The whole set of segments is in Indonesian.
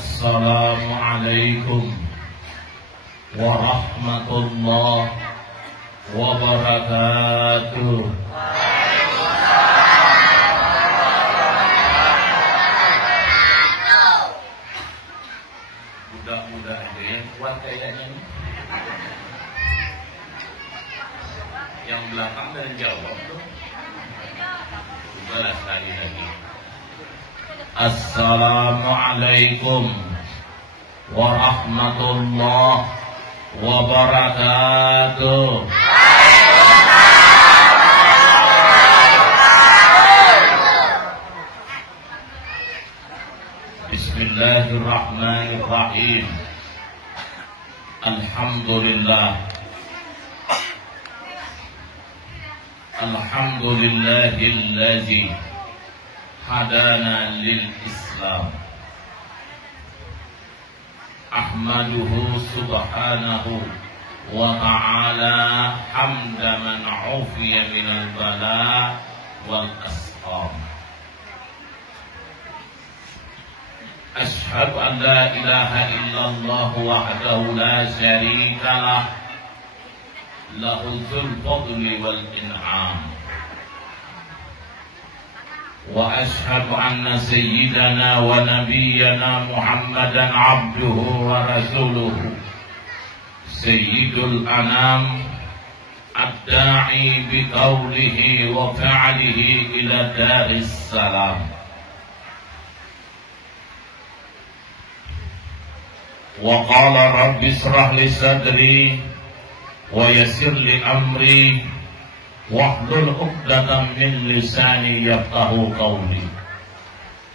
Assalamualaikum warahmatullahi wabarakatuh. Budak-budak aja yang kuat kayaknya nih. Yang belakang dan jawab tuh. Cobalah sekali lagi. Assalamualaikum warahmatullahi wabarakatuh. Bismillahirrahmanirrahim. Alhamdulillah. Alhamdulillahillazi hadana lil Islam. Ahmaduhu subhanahu wa ta'ala hamda man ufiya minal bala wal asqam. Ashhadu an la ilaha illallah wahdahu la syarika lah, lahul fadli wal in'am. Wa ashhadu anna sayyidana wa nabiyyana Muhammadan abduhu wa rasuluhu sayyidul anam ad-da'i bi qawlihi wa fa'lihi ila daris salam. Wa qala rabbi israh li sadri wa yassir li amri wahlul 'uqdatam min lisani yafqahu qawli.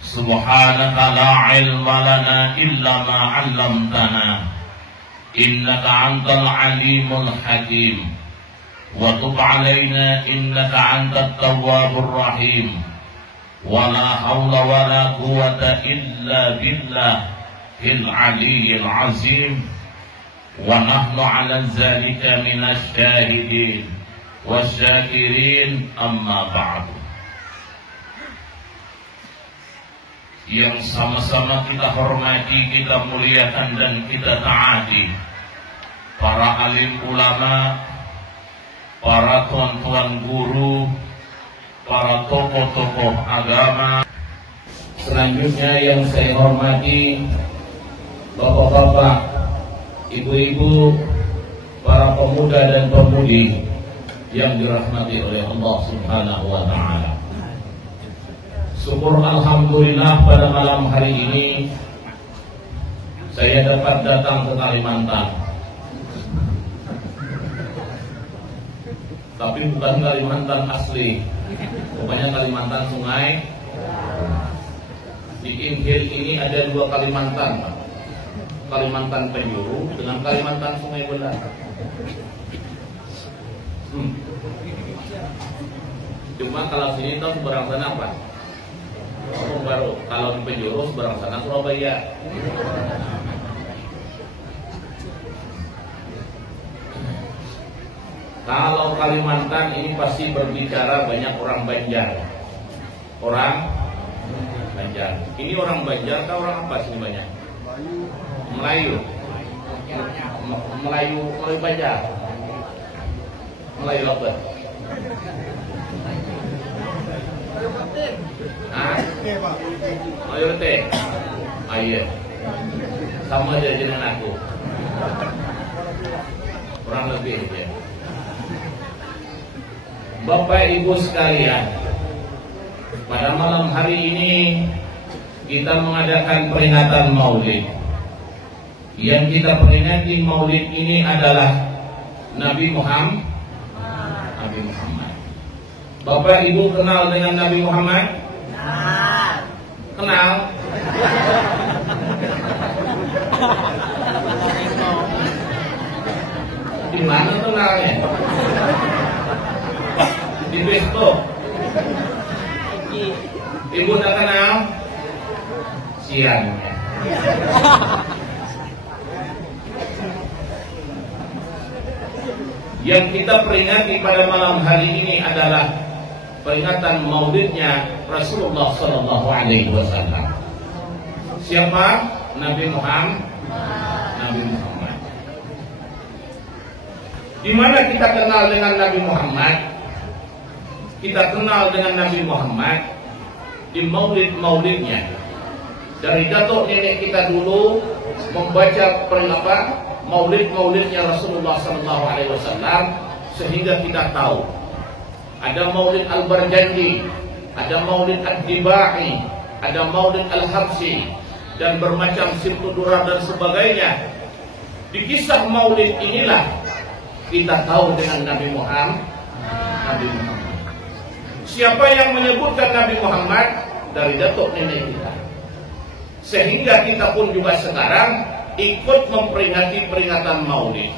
Subhanaka la ilma lana illa ma 'allamtana innaka antal alimul hakim wa tub 'alaina innaka antat tawwabur rahim. Wa la haula wa la quwwata illa billahil aliyyil azim. Wa nahnu 'ala dzalika minasy syahidin wasyakirin, amma ba'du. Yang sama-sama kita hormati, kita muliakan dan kita taati para alim ulama, para tuan-tuan guru, para tokoh-tokoh agama. Selanjutnya yang saya hormati bapak-bapak, ibu-ibu, para pemuda dan pemudi yang dirahmati oleh Allah Subhanahu wa ta'ala. Syukur alhamdulillah pada malam hari ini saya dapat datang ke Kalimantan. Tapi bukan Kalimantan asli, pokoknya Kalimantan Sungai. Di Inhil ini ada dua Kalimantan, Pak. Kalimantan Penjuru dengan Kalimantan Sungai Belah. Cuma kalau sini tahu seberang sana apa? Kampung Baru. Kalau di Penjuru seberang sana Surabaya. Kalau Kalimantan ini pasti berbicara banyak orang Banjar. Orang Banjar. Ini orang Banjar atau orang apa sini banyak? Melayu. Melayu Banjar. Melayu apa? Melayu Rete. Ah iya. Sama aja dengan aku. Kurang lebih ya. Bapak Ibu sekalian, pada malam hari ini kita mengadakan peringatan Maulid. Yang kita peringati Maulid ini adalah Nabi Muhammad. Bapak Ibu kenal dengan Nabi Muhammad? Kenal? Di mana kenalnya? Di Facebook. Ibu tak kenal? Siangnya. Yang kita peringati pada malam hari ini adalah peringatan maulidnya Rasulullah Sallallahu Alaihi Wasallam. Siapa? Nabi Muhammad. Nabi Muhammad. Di mana kita kenal dengan Nabi Muhammad? Kita kenal dengan Nabi Muhammad di maulid-maulidnya. Dari datuk nenek kita dulu membaca maulid-maulidnya Rasulullah SAW, sehingga kita tahu ada maulid Al-Barjandi, ada maulid Ad-Dibai, ada maulid Al-Habsyi, dan bermacam Simtudurah dan sebagainya. Di kisah maulid inilah kita tahu dengan Nabi Muhammad. Siapa yang menyebutkan Nabi Muhammad? Dari datuk nenek kita. Sehingga kita pun juga sekarang ikut memperingati peringatan maulid.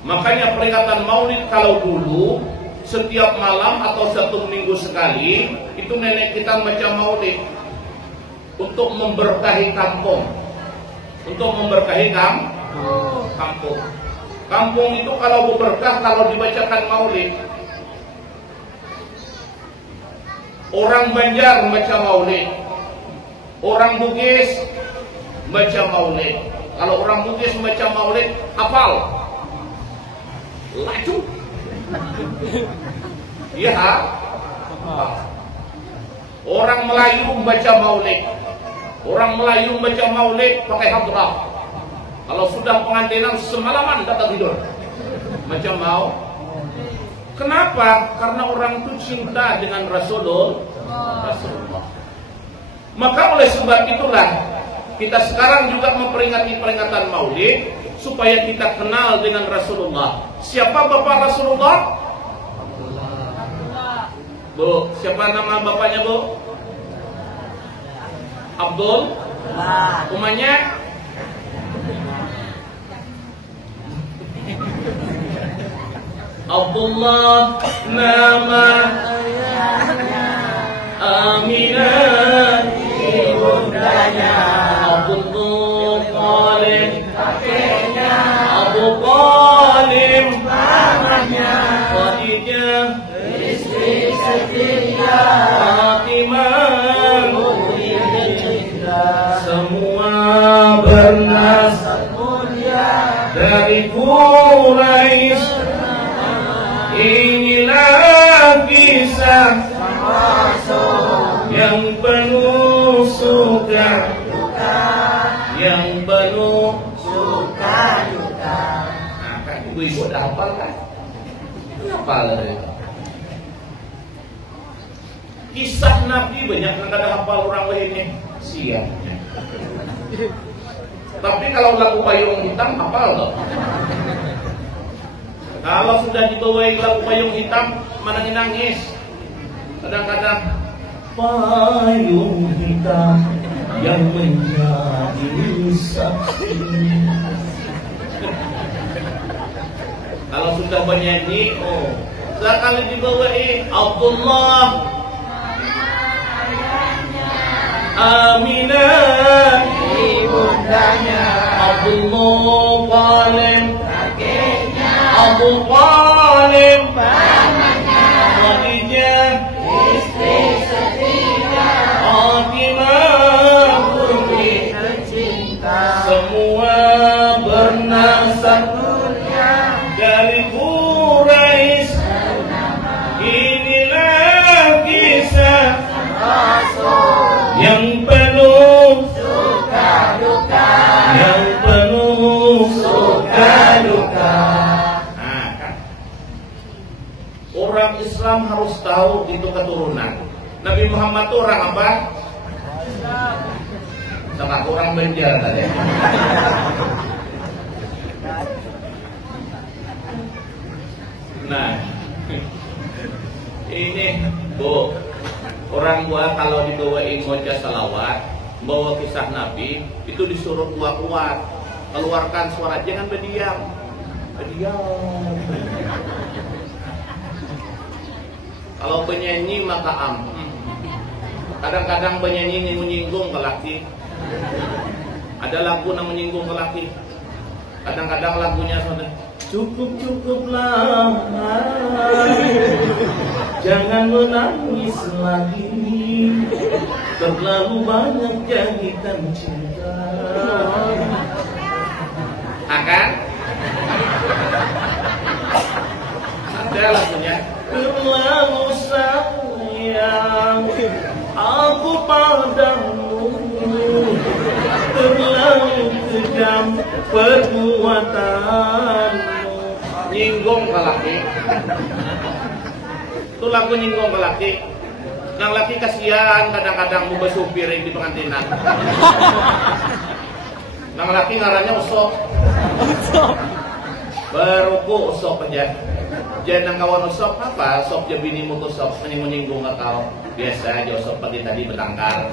Makanya peringatan maulid kalau dulu setiap malam atau 1 minggu sekali itu nenek kita baca maulid untuk memberkahi kampung. Untuk memberkahi kampung. Kampung itu kalau berberkah kalau dibacakan maulid. Orang Banjar baca maulid, orang Bugis baca maulid. Kalau orang Bugis baca maulid, hafal, laju. Iya. Orang Melayu baca maulid. Orang Melayu baca maulid pakai hadrah. Kalau sudah pengantinan semalaman datang tidur. Macam mau. Kenapa? Karena orang itu cinta dengan Rasulullah. Maka oleh sebab itulah kita sekarang juga memperingati peringatan maulid supaya kita kenal dengan Rasulullah. Siapa bapak Rasulullah? Bu, siapa nama bapaknya, Bu? Abdul? Umanya? Abdullah, nama Aminah ibundanya, Abdul Qalim kakeknya, Abu Qalim pamannya, Khadijah istri setia, Fatimah putri tercinta, semua bernasab mulia dari Quraisy. Inilah kisah yang penuh suka duka, yang penuh suka duka. Nah, kan ibu-ibu udah hafal kan? Hafal ya. Kisah Nabi banyak yang kada hafal orang lainnya. Siap. Tapi kalau lagu payung hitam hafal loh. Kalau sudah dibawain lagu payung hitam, mana nangis. Kadang-kadang payung hitam yang menjadi saksi. Kalau sudah bernyanyi, sekali dibawain Abdullah, Aminah ibundanya, Abdullah Qalim kakeknya, Abu Qalim pamannya, Khadijah istri setia, Fatimah putri tercinta, semua bernasab mulia dari Quraisy. Inilah kisah yang penuh suka duka, yang penuh suka duka. Nah, kan? Orang Islam harus tahu itu keturunan. Nabi Muhammad itu orang apa? Sama orang Banjar tadi. Nah, ini Bu, orang gua kalau dibawain baca salawat, bawa kisah Nabi, itu disuruh gua kuat, keluarkan suara, jangan berdiam. Kalau penyanyi maka kadang-kadang penyanyi menyinggung ke laki. Ada lagu yang menyinggung ke laki. Kadang-kadang lagunya cukuplah, jangan menangis lagi. terlalu banyak jahitan cinta. Akan ada lagunya. Terlalu sayang aku padamu, terlalu kejam perbuatanmu. Nyinggung ke laki. Itu lagu nyinggung ke laki. Nang laki kasihan kadang-kadang mau bersupir di pengantinan. Nang laki ngarannya usop. Beruku usop aja. Jangan kawan usop apa? Usop je bini mutu usop menyinggung ke kau. Biasa aja usop pagi tadi bertangkar.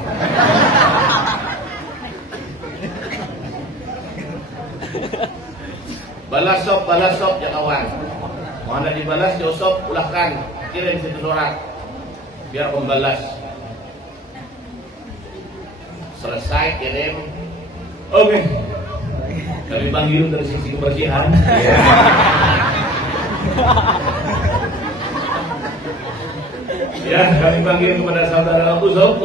Balas sop ya kawan. Mau anda dibalas ya usop ulahkan. Kirim situ surat biar pembalas. Selesai kirim. Oke. Kami panggil dari sisi kebersihan. Ya, kami panggil kepada saudara Uzop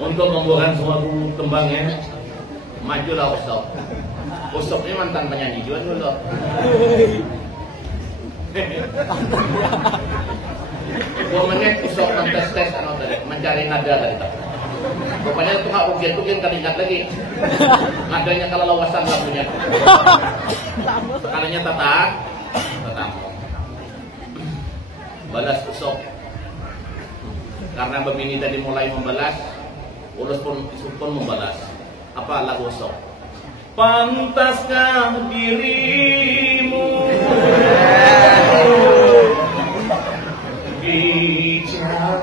untuk membuahkan suatu tembangnya. Majulah Usop. Usop ini mantan penyanyi juga dulu. 2 menit Usop tes mencari nada tadi. Rupanya itu nggak ujian kan ingat lagi. Nadanya kalau lawasan lagunya. Kalanya tatamu. Balas Usop. Karena Bebini tadi mulai membalas, Ulus pun membalas. Apa lagu Usop? Pantaskah dirimu bicara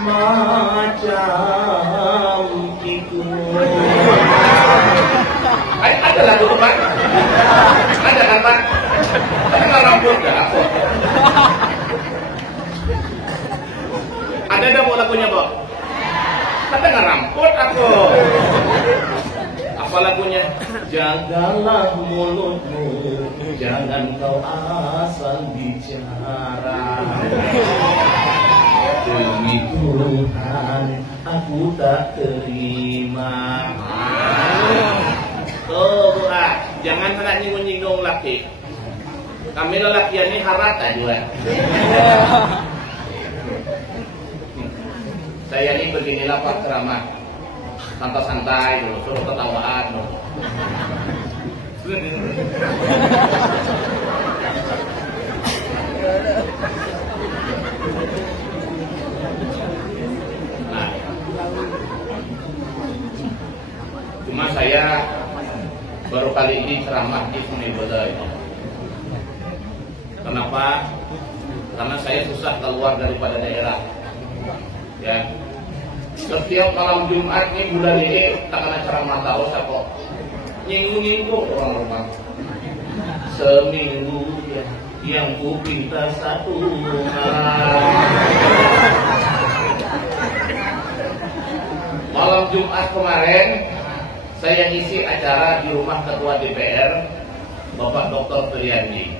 macam itu? Ada lagu itu Pak? Ada kan Pak? Ada nggak rambut nggak aku? Ada mau lagunya Pak? Kata nggak ramput aku. Apa lagunya? Jagalah mulutmu, jangan kau asal bicara. Demi Tuhan, aku tak terima. Tuh, jangan kena nyinggung-nyinggung laki. Kami lelaki ini harata juga. Saya ini beginilah Pak ceramah, santai-santai dulu, suruh ketawaan dulu. Nah, cuma saya baru kali ini ceramah di Sungai ini. Kenapa? Karena saya susah keluar daripada daerah. Ya, setiap malam Jumat nih bulan ini tak kena ceramah tahu kok nyinggung orang rumah. Seminggu ya, yang ku pinta satu malam Jumat kemarin saya isi acara di rumah Ketua DPR Bapak Dr. Triandi,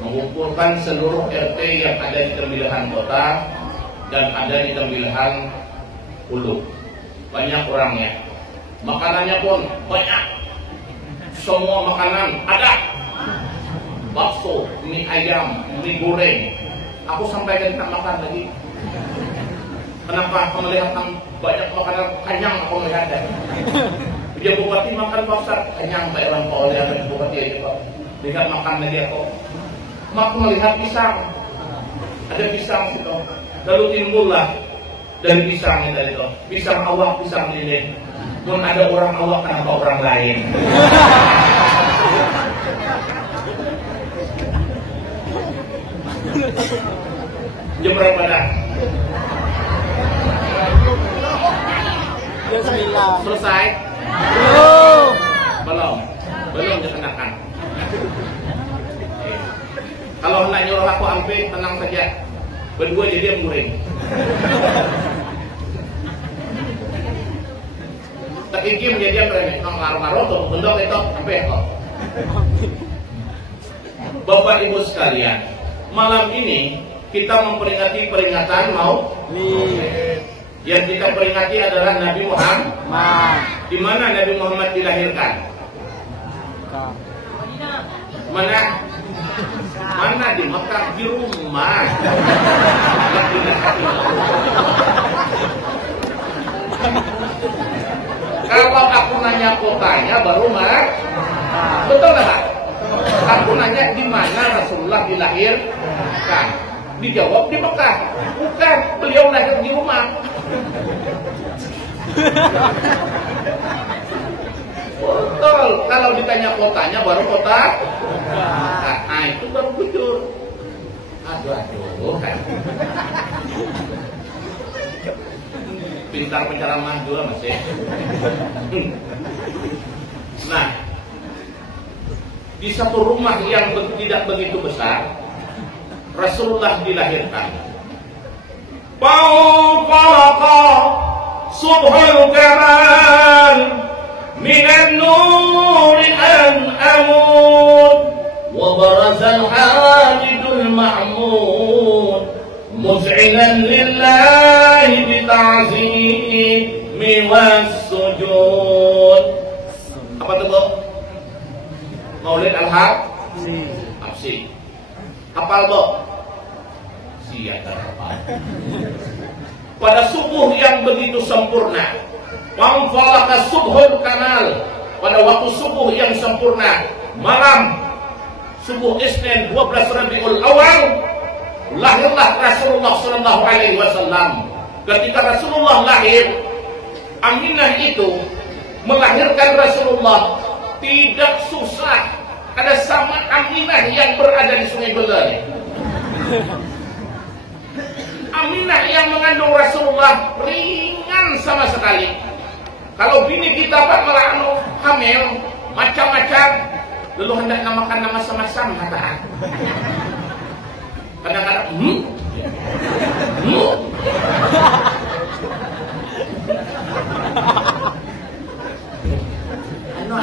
mengumpulkan seluruh RT yang ada di Tembilahan Kota dan ada di Tembilahan Hulu. Banyak orangnya. Makanannya pun banyak. Semua makanan ada. Bakso, mie ayam, mie goreng. Aku sampai kan tak makan lagi. Kenapa aku melihat banyak makanan kenyang aku melihatnya. Dia bupati makan pasar kenyang Pak Elang Pak oleh bupati aja Pak. Lihat makan lagi aku. Aku melihat pisang. Ada pisang situ. Lalu timbullah dari pisang itu, pisang awak, pisang lilin. Pun ada orang awak, kenapa orang lain? Jam berapa dah? Selesai? Belum dikenakan. Kalau hendak nyuruh aku ambil, tenang saja. Berdua jadi yang goreng. Tekiki menjadi yang remeh. Ngaruh-ngaruh tuh, bendok itu sampai kok. Bapak Ibu sekalian, malam ini kita memperingati peringatan Maulid. Yang kita peringati adalah Nabi Muhammad. Di mana Nabi Muhammad dilahirkan? Mana? Mana di Mekah? Di rumah. Kalau aku nanya kotanya baru mah, betul nggak? Aku nanya di mana Rasulullah dilahirkan, dijawab di Mekah. Bukan, beliau lahir di rumah. Betul. Kalau ditanya kotanya baru kota. Nah itu baru jujur. Aduh kan. Pintar penceramah juga masih. Nah, di satu rumah yang tidak begitu besar, Rasulullah dilahirkan. Fawqalaqa subhul kamal minan nuri an-amur wa barazal hamidul ma'mud muz'ilan lillahi bita'zimi was-sujud. Apa itu, Bu? Maulid Al-Habsyi. Hafal, Bu? Siapa hafal? Pada subuh yang begitu sempurna, wamfalaka subhul kanal, pada waktu subuh yang sempurna, malam subuh Isnin 12 Rabiul Awal, lahirlah Rasulullah Sallallahu Alaihi Wasallam. Ketika Rasulullah lahir, Aminah itu melahirkan Rasulullah tidak susah. Ada sama Aminah yang berada di Sungai Beler. Aminah yang mengandung Rasulullah ringan sama sekali. Kalau bini kita Pak malah hamil macam-macam, lalu hendak namakan nama sama-sama kata. Kadang-kadang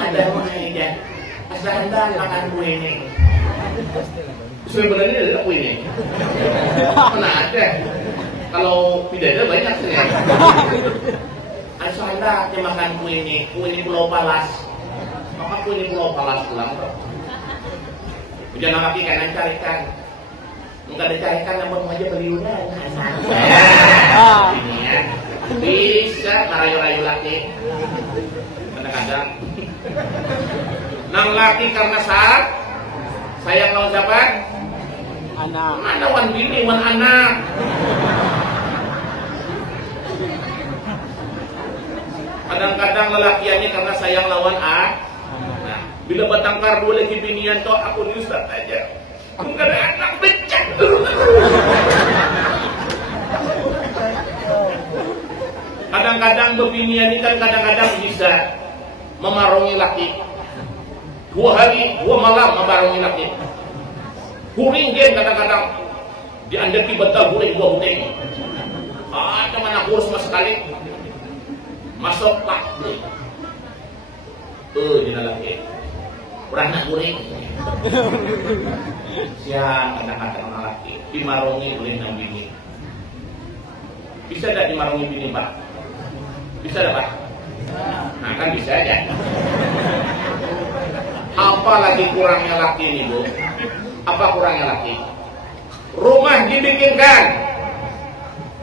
ada mana aja. Asal hendak makan kue ini. Sebenarnya ada kue ini. Mana ada? Kalau tidak ada banyak sih. Asal hendak makan kue ini Pulau Palas. Maka kue ini Pulau Palas pulang. Hujan lagi kanan carikan. Enggak dicarikan namun aja beli udah. Ini ya. Bisa ngarayu-rayu laki. Kadang-kadang nang laki karena sayang lawan siapa? Anak. Mana wan bini, wan anak. Kadang-kadang lelakiannya karena sayang lawan nah, bila bertengkar dua lagi binian toh aku ni ustaz aja. Enggak ada anak becek. Kadang-kadang bebinian ini kan kadang-kadang bisa memarungi laki. 2 hari 2 malam memarungi laki. Kuring dia kadang-kadang diandeki betal kuring 2 buting. Ada mana kurus sama sekali. Masuk pak. Dina laki. Kurang nak kuring. Siang kadang-kadang laki dimarungi oleh nang bini. Bisa tak dimarungi bini Pak? Bisa tak Pak? Nah kan bisa aja. Apa lagi kurangnya laki ini Bu? Apa kurangnya laki? Rumah dibikinkan,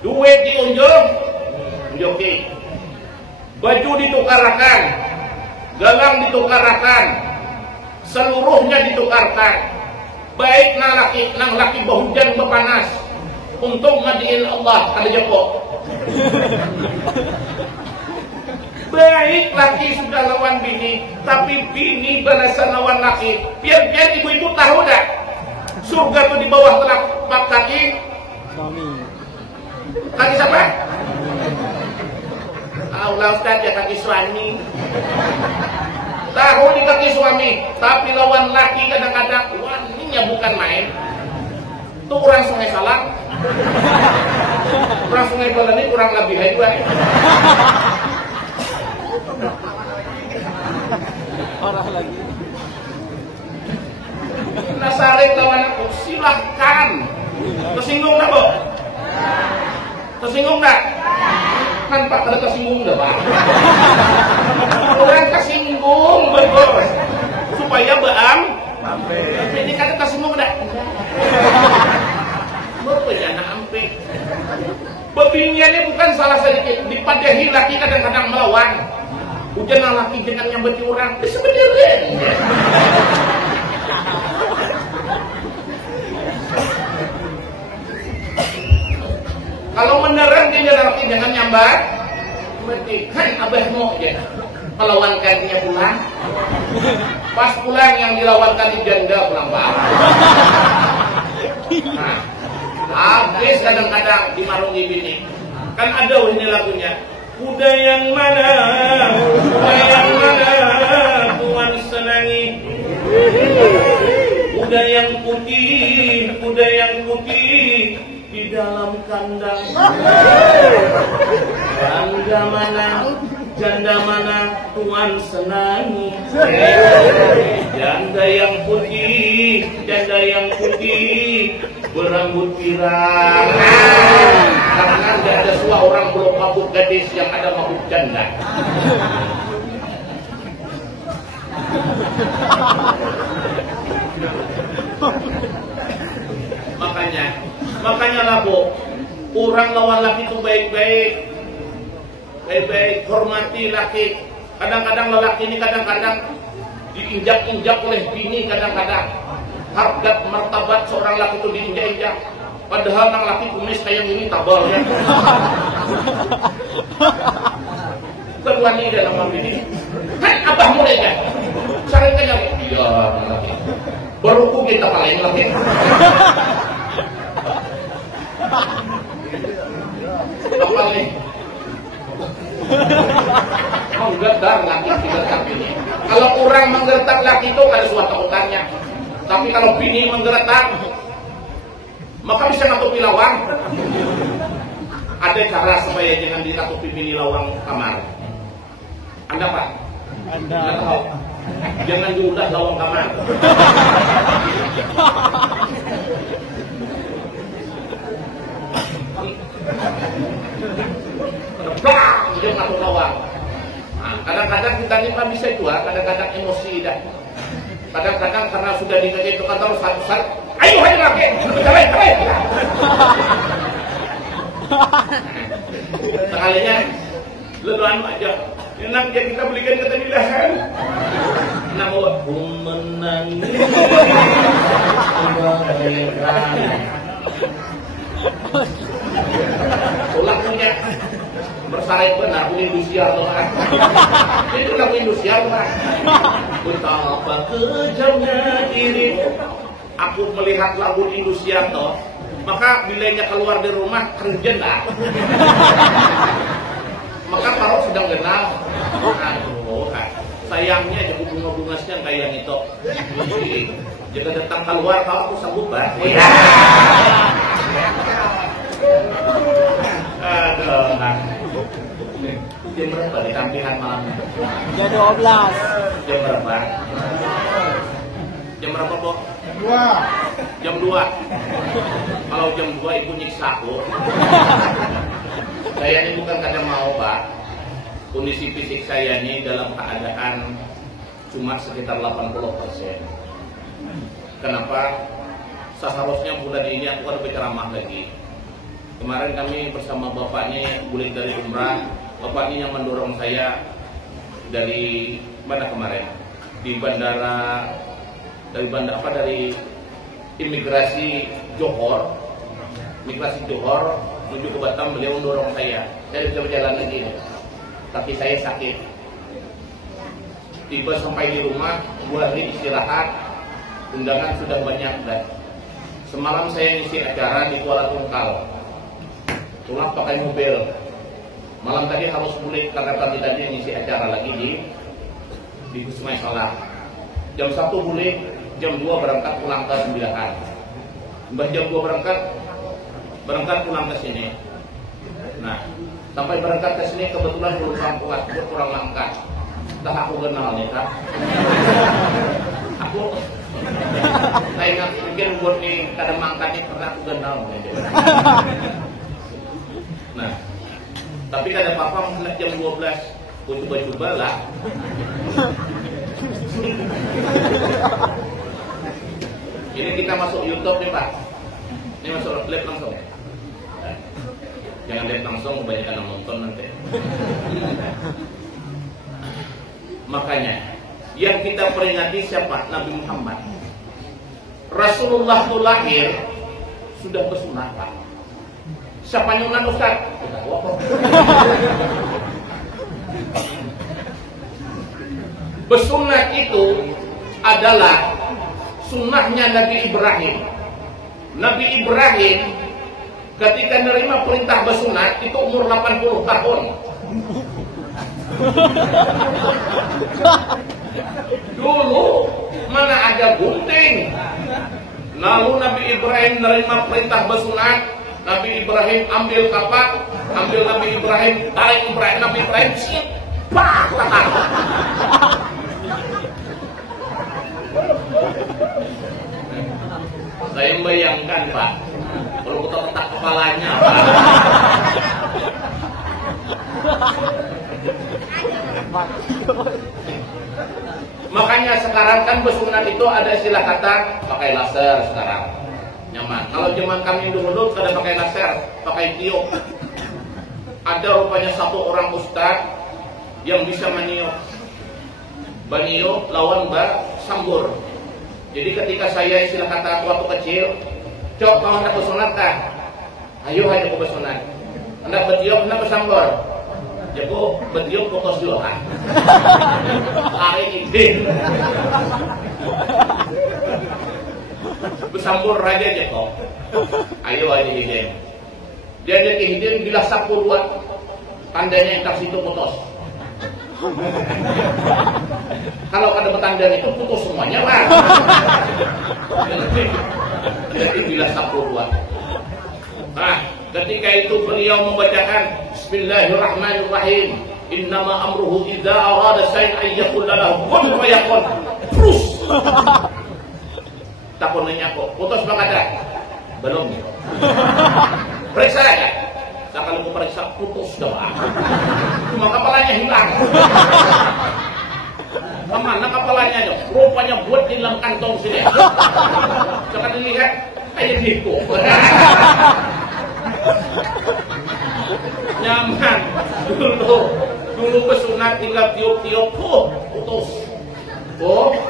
duit unjuki, baju ditukarakan, galang ditukarakan, seluruhnya ditukarkan. Baik nang laki berhujan berpanas, untuk ngadiin Allah ada jepok. Baik laki sudah lawan bini, tapi bini balasan lawan laki. Biar ibu-ibu tahu dah, surga itu di bawah telapak kaki suami. Kaki siapa? Allah Ustaz ya kaki suami. Tahu di kaki suami, tapi lawan laki kadang-kadang waninya bukan main. Itu orang Sungai Salang. Orang Sungai Beler ini kurang lebih juga. Parah lagi. Nasarik lawan aku silahkan Tersinggung tak, Bu? Tersinggung tak? Kan Pak ada tersinggung dah, Pak. Orang tersinggung, betul. Supaya beam. Ini kata tersinggung tak? Berpejana ampe. Bebiniannya bukan salah sedikit. Dipadahi laki kadang-kadang melawan. Hujan laki jangan nyambeti orang. Sebenarnya. Kalau menerang dia laki jangan nyambat. Berarti kan abah mau aja melawankannya pulang. Pas pulang yang dilawankan janda pulang Pak. Nah, habis kadang-kadang dimarungi bini. Kan ada ini lagunya. Kuda yang mana Tuhan senangi. Kuda yang putih di dalam kandang. Janda mana Tuhan senangi. Janda yang putih berambut pirang. Karena tidak ada suah orang belum mabuk gadis yang ada mabuk janda. Makanya lah Bu, orang lawan laki itu baik-baik, hormati laki. Kadang-kadang lelaki ini diinjak-injak oleh bini kadang-kadang. Harga martabat seorang laki itu diinjak-injak. Padahal nang laki kumis kayak gini tabal ya. Berwani dalam hal ini. Kan abah mulai kan? Sering kaya iya laki. Baru kita paling laki. Apa nih? Menggetar laki digertak bini. Kalau orang menggertak laki itu ada suatu utarnya. Tapi kalau bini menggertak, maka bisa natupi lawang. Ada cara supaya jangan ditatupi bini lawang kamar. Anda Pak? Anda tahu? Jangan diudah lawang kamar. Blang, dia ngatur lawang. Nah, kadang-kadang kita ini kan bisa itu, kadang-kadang emosi dah. Kadang-kadang karena sudah itu kan terus satu-satu. Ayo hai laki, cerai. Sekalinya, leluan aja. Enak ya kita belikan kata di leher. Nama menangis. Ulang punya bersarai benar punya Indonesia tuh kan. Itu lagu Indonesia kan. Betapa kejamnya diri. Aku melihat lagu Indonesia tuh, maka bilanya keluar dari rumah kerja dah. Maka Parok sedang genal. Aduh, sayangnya jadi bunga-bunga yang kayak yang itu. Jika datang keluar, kalau aku sanggup banget. Aduh, jam berapa di tampilan malam? Jam 12. Jam berapa? Jam berapa, Bo? Jam 2. Kalau jam 2 ibu nyiksa aku. Saya ini bukan kadang mau, Pak. Kondisi fisik saya ini dalam keadaan cuma sekitar 80%. Kenapa? Seharusnya bulan ini aku kan berceramah lagi. Kemarin kami bersama bapaknya balik dari umrah. Bapaknya yang mendorong saya dari mana kemarin? Di bandara dari imigrasi Johor. Imigrasi Johor menuju ke Batam, beliau mendorong saya. Saya bisa berjalan lagi. Tapi saya sakit. Tiba sampai di rumah, 2 hari istirahat. Undangan sudah banyak dan semalam saya ngisi acara di Kuala Tungkal. Pulang pakai mobil. Malam tadi harus balik karena tadi ngisi acara lagi di Sungai Salah. Jam 1 balik, jam 2 berangkat pulang ke 9-an. Jam 2 berangkat pulang ke sini. Nah, sampai berangkat ke sini kebetulan kurang langkat. Entah aku kenal nih, Kak. Saya ingat mungkin buat nih kada mangkat nih pernah aku kenal. Nah, tapi kada apa-apa mulai jam 12 aku coba-coba lah. Ini kita masuk YouTube nih Pak. Ini masuk live langsung. Jangan live langsung, kebanyakan yang nonton nanti. Makanya yang kita peringati siapa? Nabi Muhammad. Rasulullah itu lahir sudah bersunat Pak. Siapa nyunat Ustaz? Bersunat itu adalah sunnahnya Nabi Ibrahim. Nabi Ibrahim ketika menerima perintah bersunat itu umur 80 tahun. Dulu mana ada gunting. Lalu Nabi Ibrahim menerima perintah bersunat. Nabi Ibrahim ambil kapak, ambil Nabi Ibrahim, tarik Nabi Ibrahim, pak, tahan. Saya membayangkan Pak, kalau kita letak kepalanya Pak. Makanya sekarang kan bersunat itu ada istilah kata pakai laser sekarang nyaman. Kalau zaman kami dulu kada pakai laser, pakai tiup. Ada rupanya satu orang ustaz yang bisa meniup. Baniup lawan sambur. Jadi ketika saya istilah kata waktu kecil, cok mau hendak bersunat tak? Ayo aku bersunat. Hendak bertiup, hendak bersambur. Jago bertiup putus dulu kan. Hari ini. Bersambur raja Jago. Ayo aja hidin. Dia jadi hidin bila sapu buat tandanya yang situ putus. Kalau ada petanda itu putus semuanya Pak. Jadi bila sapu dua. Nah, ketika itu beliau membacakan Bismillahirrahmanirrahim. Innama amruhu idza arada syai'an yaqul lahu kun fayakun. Terus. Takon nanya kok, putus Bang ada? Belum. Periksa ya. Nah, kalau mau periksa putus doang. Cuma kepalanya hilang. Kemana kepalanya dong? Rupanya buat di dalam kantong sini. Jangan dilihat, kayak gitu. Nyaman. Dulu bersunat tinggal tiup-tiup, putus. Putus.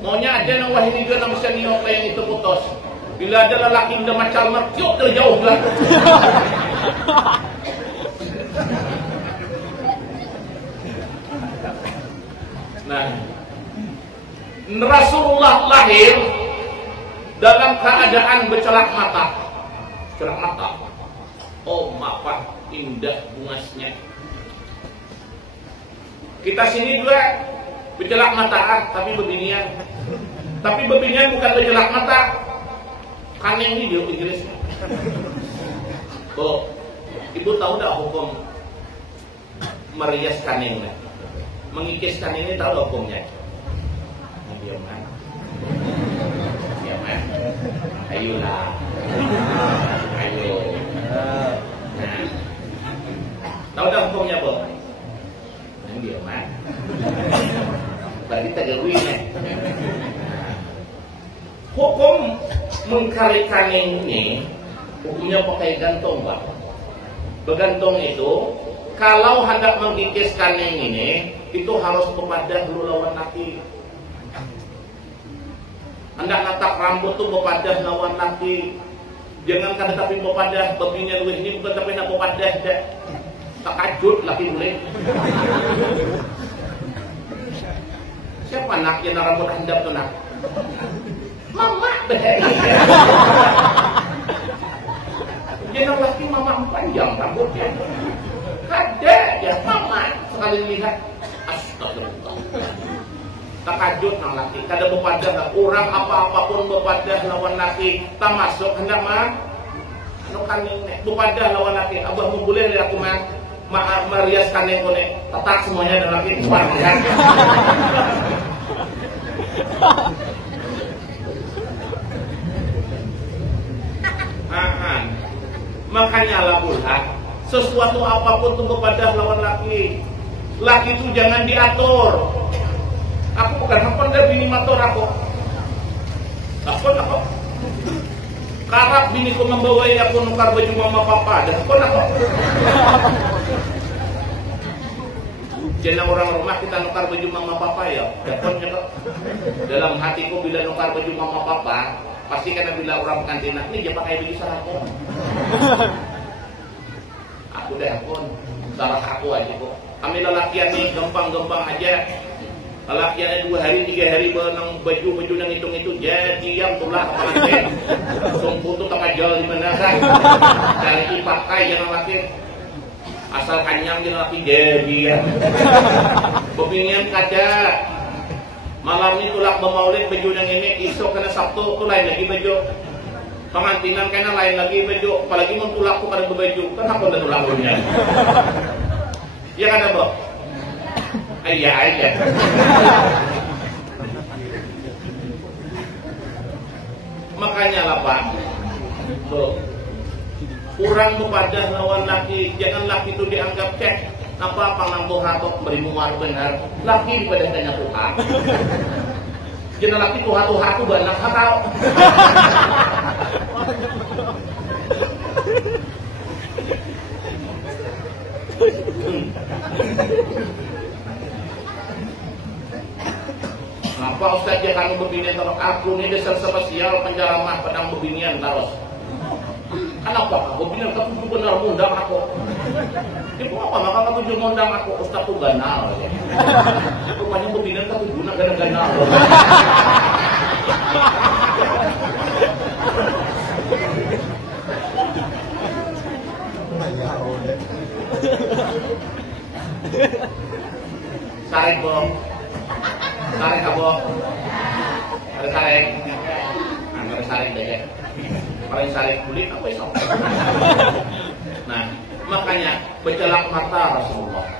Maunya ada yang wahini juga nama senior yang itu putus. Bila ada lelaki udah macam mertiup terjauh lah. Nah, Rasulullah lahir dalam keadaan bercelak mata. Celak mata. Oh, maaf, indah bungasnya. Kita sini juga bercelak mata, tapi bebinian. Tapi bebinian bukan bercelak mata. Kaneng ini dia Inggris. Oh, ibu tahu dah hukum merias kaneng? Mengikis kaneng ini tahu dah hukumnya? Diam kan? Diam kan? Ayolah, ayo. Nah, tahu dah hukumnya bu? Diam kan? Berarti terganggu nih. Hukum mengkari kaneng ini hukumnya pakai gantung Pak. Bergantung itu kalau hendak mengikis kaneng ini itu harus kepada dulu lawan laki. Hendak natak rambut tuh kepada lawan laki. Jangan kada tapi kepada babinya duit ini bukan tapi nak kepada dah. Takajut laki boleh. Siapa nak yang rambut handap tu nak? Mama bahaya. Dia nak laki mama panjang rambutnya. Ada ya mama sekali lihat astagfirullah. Takajut nang laki. Kada bepadah orang apa-apapun bepadah lawan laki. Tak masuk hendak mah. Anu kaning nek bepadah lawan laki. Abah boleh lihat aku mah merias kaning kone. Tetak semuanya dan laki keluar ya. Makanya lakulah sesuatu apapun tuh kepada lawan laki. Laki itu jangan diatur. Aku bukan hakon dari bini matur aku. Hakon aku. Karap bini ku membawai aku nukar baju mama papa. Dan hakon aku. Jangan orang rumah kita nukar baju mama papa ya. Hakon ya. Dalam hatiku bila nukar baju mama papa, pasti karena bila orang kantin ini dia pakai baju sarapon. Aku deh akun, salah aku aja kok. Kami lelakian nih gampang-gampang aja. Lelakiannya 2 hari 3 hari benang baju yang itu jadi yang tulah kemarin. Sungguh tuh tengah jual di mana kan? Cari dipakai jangan laki. Asal kanyang jangan laki jadi ya. Bebinian kaca. Malam ini tulak memaulid baju yang ini, esok kena Sabtu tuh lain lagi baju. Pengantinan kena lain lagi baju, apalagi mau tulak tuh pada baju, kan aku udah tulak dulunya. Iya kan Abah? Iya aja. Makanya lah Pak, kurang kepada lawan laki, jangan laki itu dianggap cek. Apa ngambil hatok berimu waru benar laki daripada tanya Tuhan. Jangan laki tuha-tuha itu banyak hakal. Apa Ustaz ya kamu berbinian terus aku ini dasar spesial penceramah pedang berbinian terus. Kenapa? Berbinian kamu benar mundang aku. Ibu apa maka kamu juga ngundang aku Ustaz tuh ganal ya. Rupanya berbinian kamu guna ganal. Sarek bong, sarek abok, ada sarek, ada sarek deh, paling sarek kulit apa itu? Nah, makanya bercelak mata Rasulullah.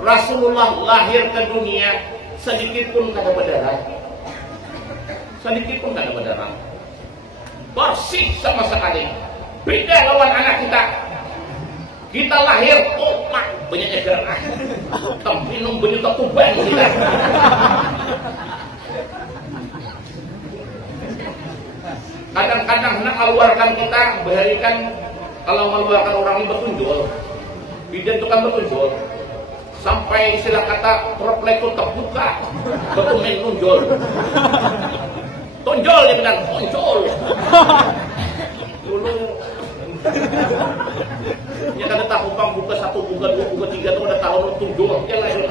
Rasulullah lahir ke dunia sedikit pun kada berdarah, sedikit pun kada berdarah, bersih sama sekali. Beda lawan anak kita. Kita lahir opak banyak darah, tapi minum banyak tuban kita. Kadang-kadang hendak keluarkan kita berikan kalau mengeluarkan orang ini bertunjul, bidan itu kan bertunjul, sampai istilah kata proplekut terbuka, betul main tunjul, tonjol dia bilang tonjol. Dulu ya kan tak upang buka 1, buka 2, buka 3 tuh udah tahun tunjuk ya lah itu.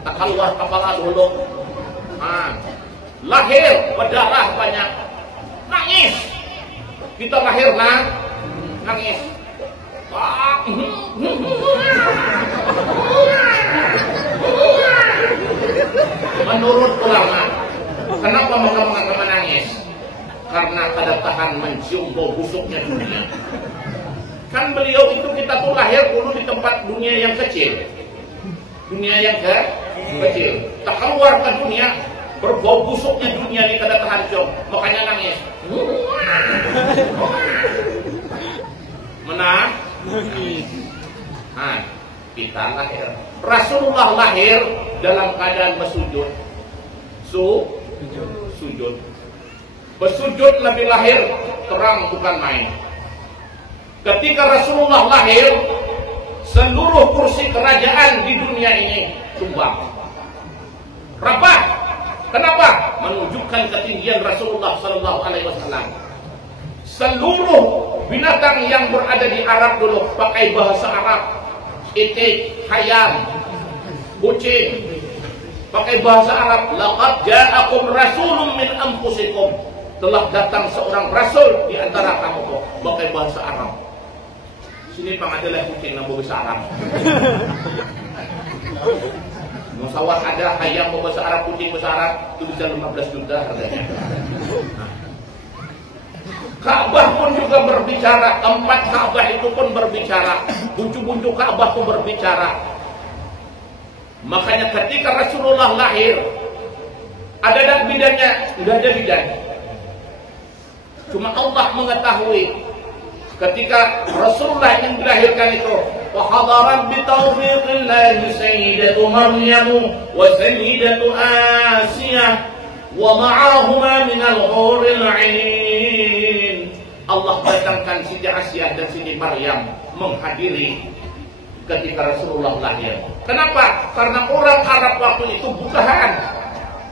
Tak keluar kepala dulu. Lahir berdarah banyak. Nangis. Kita lahir nangis. Menurut ulama, kenapa mereka menangis? Karena kada tahan mencium bau busuknya dunia. Kan beliau itu kita tuh lahir dulu di tempat dunia yang kecil. Dunia yang kecil. Tak keluar ke dunia, berbau busuknya dunia ini kada tahan cium. Makanya nangis. Menangis. Kita lahir. Rasulullah lahir dalam keadaan bersujud. Sujud. Bersujud lebih lahir terang bukan main. Ketika Rasulullah lahir, seluruh kursi kerajaan di dunia ini tumbang. Rabah. Kenapa? Menunjukkan ketinggian Rasulullah Sallallahu Alaihi Wasallam. Seluruh binatang yang berada di Arab dulu pakai bahasa Arab. Itik, hayam, kucing, pakai bahasa Arab. Laqad ja'akum rasulun min anfusikum. Telah datang seorang rasul di antara kamu kok pakai bahasa Arab. Sini pangadalah kucing yang bahasa Arab. Musawat ada hayam bahasa Arab, kucing bahasa Arab itu bisa 15 juta harganya. Ka'bah pun juga berbicara, 4 Ka'bah itu pun berbicara, buncu-buncu Ka'bah pun berbicara. Makanya ketika Rasulullah lahir, Ada anak bidannya? Enggak ada bidan. Cuma Allah mengetahui ketika Rasulullah yang dilahirkan itu, wa hadarat bi taufiqillahi sayyidatu Maryam wa sayyidatu Asiyah wa ma'ahuma min al-huril 'ain. Allah datangkan Siti Asiyah dan Siti Maryam menghadiri ketika Rasulullah lahir. Kenapa? Karena orang Arab waktu itu bukahan.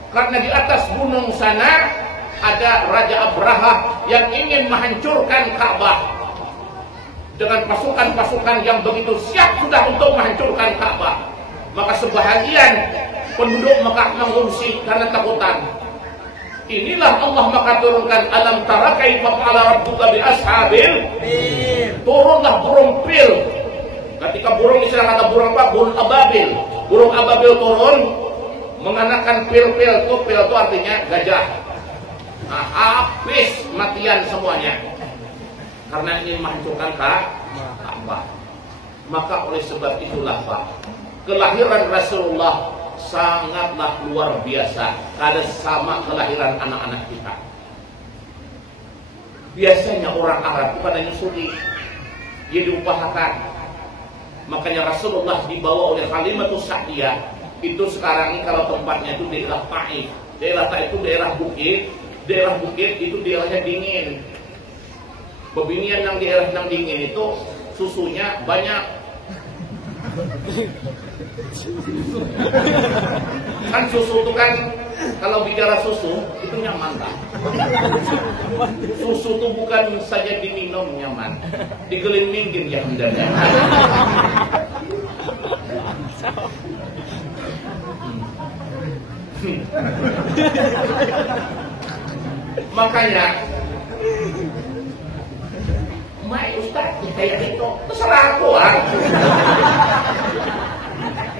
Karena di atas gunung sana ada Raja Abraha yang ingin menghancurkan Ka'bah dengan pasukan-pasukan yang begitu siap sudah untuk menghancurkan Ka'bah. Maka sebahagian penduduk Mekah mengungsi karena takutan. Inilah Allah maka turunkan alam tara kaifa fa'ala rabbuka bi ashabil fil. Turunlah burung fil. Ketika burung istilah kata burung apa? Burung ababil. Burung ababil turun mengenakan pil-pil itu artinya gajah. Nah, habis matian semuanya karena ingin menghancurkan Ka'bah. Maka oleh sebab itulah Pak, kelahiran Rasulullah sangatlah luar biasa. Ada sama kelahiran anak-anak kita. Biasanya orang Arab pada nyusuri, dia diupahakan. Makanya Rasulullah dibawa oleh Halimatus Sa'diyah. Itu sekarang ini kalau tempatnya itu daerah Taif. Daerah Taif itu daerah bukit. Daerah bukit itu daerahnya dingin. Bebinian yang daerah yang dingin itu susunya banyak. Kan susu itu kan, kalau bicara susu itu nyaman tak? Susu itu bukan saja diminum nyaman, digelindingin ya hendaknya. Makanya Mai Ustaz kayak itu terserah aku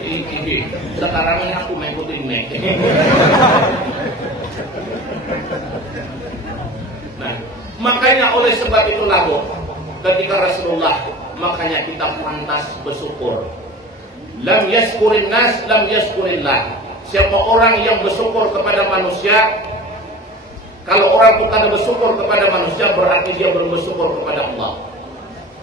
ini sekarang ini aku mengikutin Mek. Nah, makanya oleh sebab itulah Bu, ketika Rasulullah, makanya kita pantas bersyukur. Lam yaskurin nas, lam yaskurillah. Siapa orang yang bersyukur kepada manusia, kalau orang itu kada bersyukur kepada manusia, berarti dia belum bersyukur kepada Allah.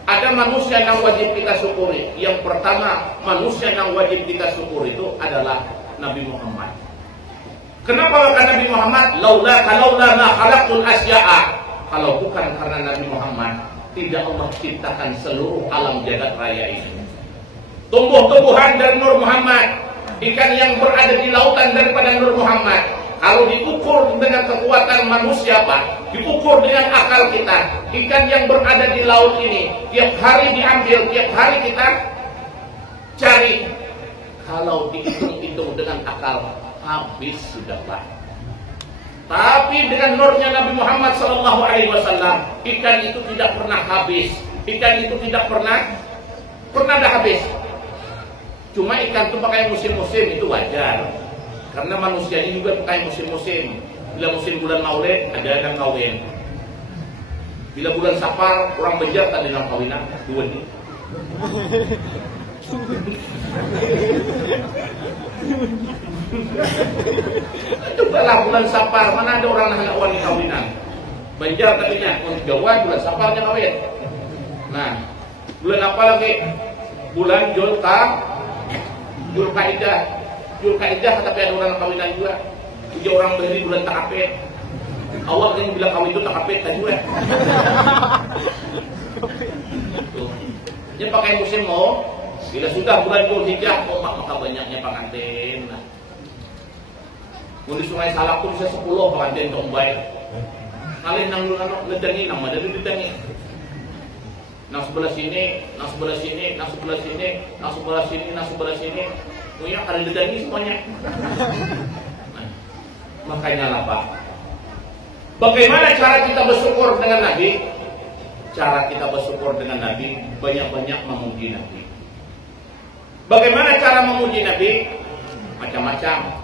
Ada manusia yang wajib kita syukuri. Yang pertama, manusia yang wajib kita syukuri itu adalah Nabi Muhammad. Kenapa maka Nabi Muhammad? Laula ma khalaqtul asya'a. Kalau bukan karena Nabi Muhammad, tidak Allah ciptakan seluruh alam jagat raya ini. Tumbuh-tumbuhan dari Nur Muhammad, ikan yang berada di lautan daripada Nur Muhammad. Kalau diukur dengan kekuatan manusia Pak, diukur dengan akal kita, ikan yang berada di laut ini tiap hari diambil, tiap hari kita cari. Kalau dihitung-hitung dengan akal, habis sudah Pak. Tapi dengan nurnya Nabi Muhammad SAW, ikan itu tidak pernah habis. Ikan itu tidak pernah dah habis. Cuma ikan itu pakai musim-musim itu wajar. Karena manusia ini juga pakai musim-musim. Bila musim bulan Maulid, ada yang kawin. Bila bulan Safar, orang Banjar tak ada yang kawinan. Dua nih. Cobalah bulan Safar, mana ada orang yang wanita kawinan. Banjar tadinya, orang Jawa bulan Safarnya kawin. Nah, bulan apa lagi? Bulan Julkaidah, tapi ada orang kawinan juga. Jadi orang beri bulan Takapet. Awal yang bilang kawin itu Takapet tadi juga. Dia pakai musim mau. Bila sudah bulan Dzulhijjah, maka banyaknya pengantin. Nah, di Sungai Salak pun bisa 10 pengantin tombay. Kalian nang ngedangi nama dari didangi. Nang sebelah sini, nang sebelah sini, nang sebelah sini, nang sebelah sini, nang sebelah sini. Punya kalian didangi semuanya. Nah, makanya lah Pak. Bagaimana cara kita bersyukur dengan Nabi? Cara kita bersyukur dengan Nabi, banyak-banyak memuji Nabi. Bagaimana cara memuji Nabi? Macam-macam.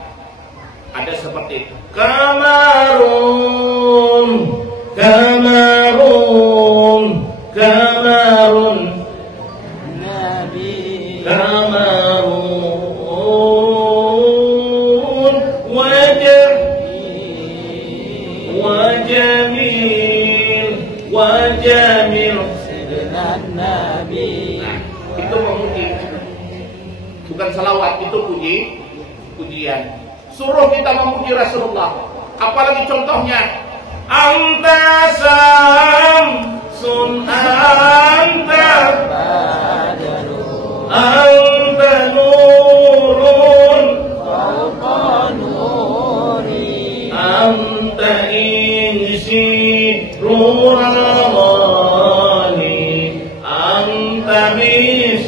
Ada seperti Kamarun Nabi Kamarun wajah Nabi. Nah, itu memuji. Bukan salawat, itu pujian. Suruh kita memuji Rasulullah. Apalagi contohnya, anta samsun anta anta nurun Fauqa nuri. anta insi ruramani anta mis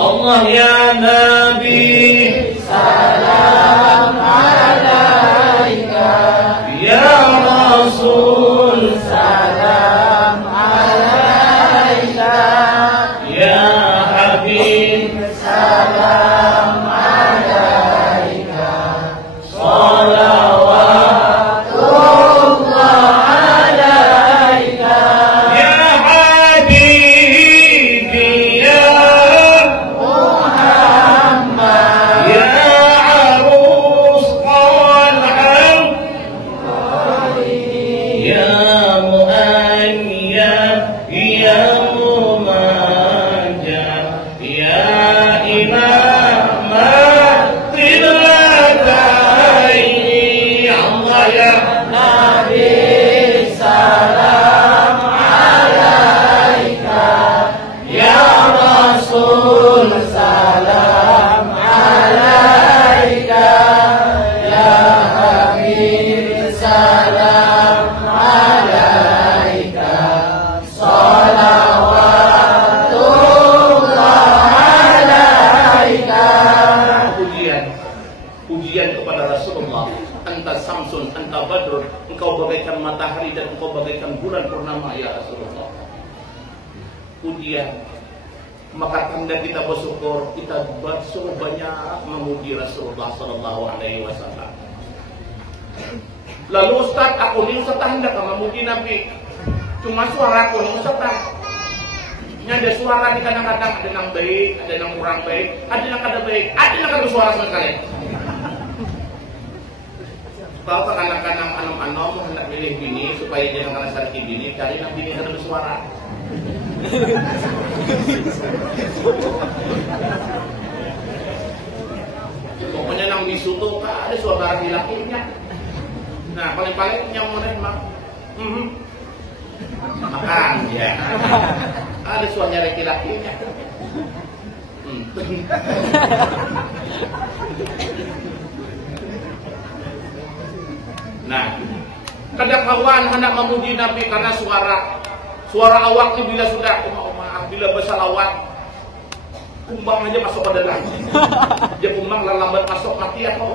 Allah ya Nabi Salam alaika. ya Rasul Salam alaika. ya Habib Salam alaika. salawatullah Alaika. ya Habibi ya Muhammad. ya arus qal'am ya mu'ayyad ya mumajjad ya imam qillataini Allah ya Nabi salam alaika. Ya Rasul salam alaika. Ya Habib salam alaika. Salawatullah alaika. Pujian kepada Rasulullah. Anta samsun, anta badrun, engkau bagaikan matahari dan engkau bagaikan bulan purnama ya Rasulullah. Pujian. Maka tanda kita bersyukur, kita suruh banyak memuji Rasulullah sallallahu alaihi wasallam. Lalu Ustaz, aku ni Ustaz hendak memuji Nabi. Cuma suara aku ni Ustaz. Ini ada suara di kadang-kadang ada yang baik, ada yang kurang baik, ada yang kada baik, ada yang kada suara sama sekali. Kalau kadang-kadang anom-anom hendak milih bini supaya jangan kena sakit bini, cari yang bini kada bersuara. Pokoknya nang bisu tuh ada suara laki-lakinya. Nah paling-paling yang mah makan ya. Ada suaranya laki-lakinya. Nah, kadang kawan hendak memuji Nabi karena suara awaknya bila sudah bila bersalawat, kumbang aja masuk ke dalam. Dia kumbang lambat masuk mati atau?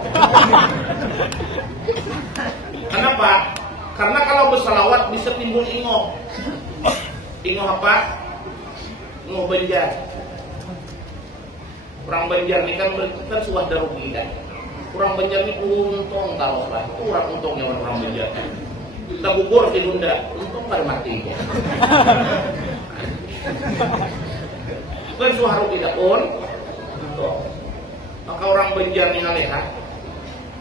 Kenapa? Karena kalau bersalawat bisa timbul ingoh. Ingoh apa? Ingoh Banjar. Orang Banjar ini kan suah darugi kan. Orang Banjar ini untung kalau lah. Itu orang untungnya orang Banjar. Kita bubur di Lunda, untung pada mati. Kan suara tidak pun. Maka orang Banjar ini ngaleha.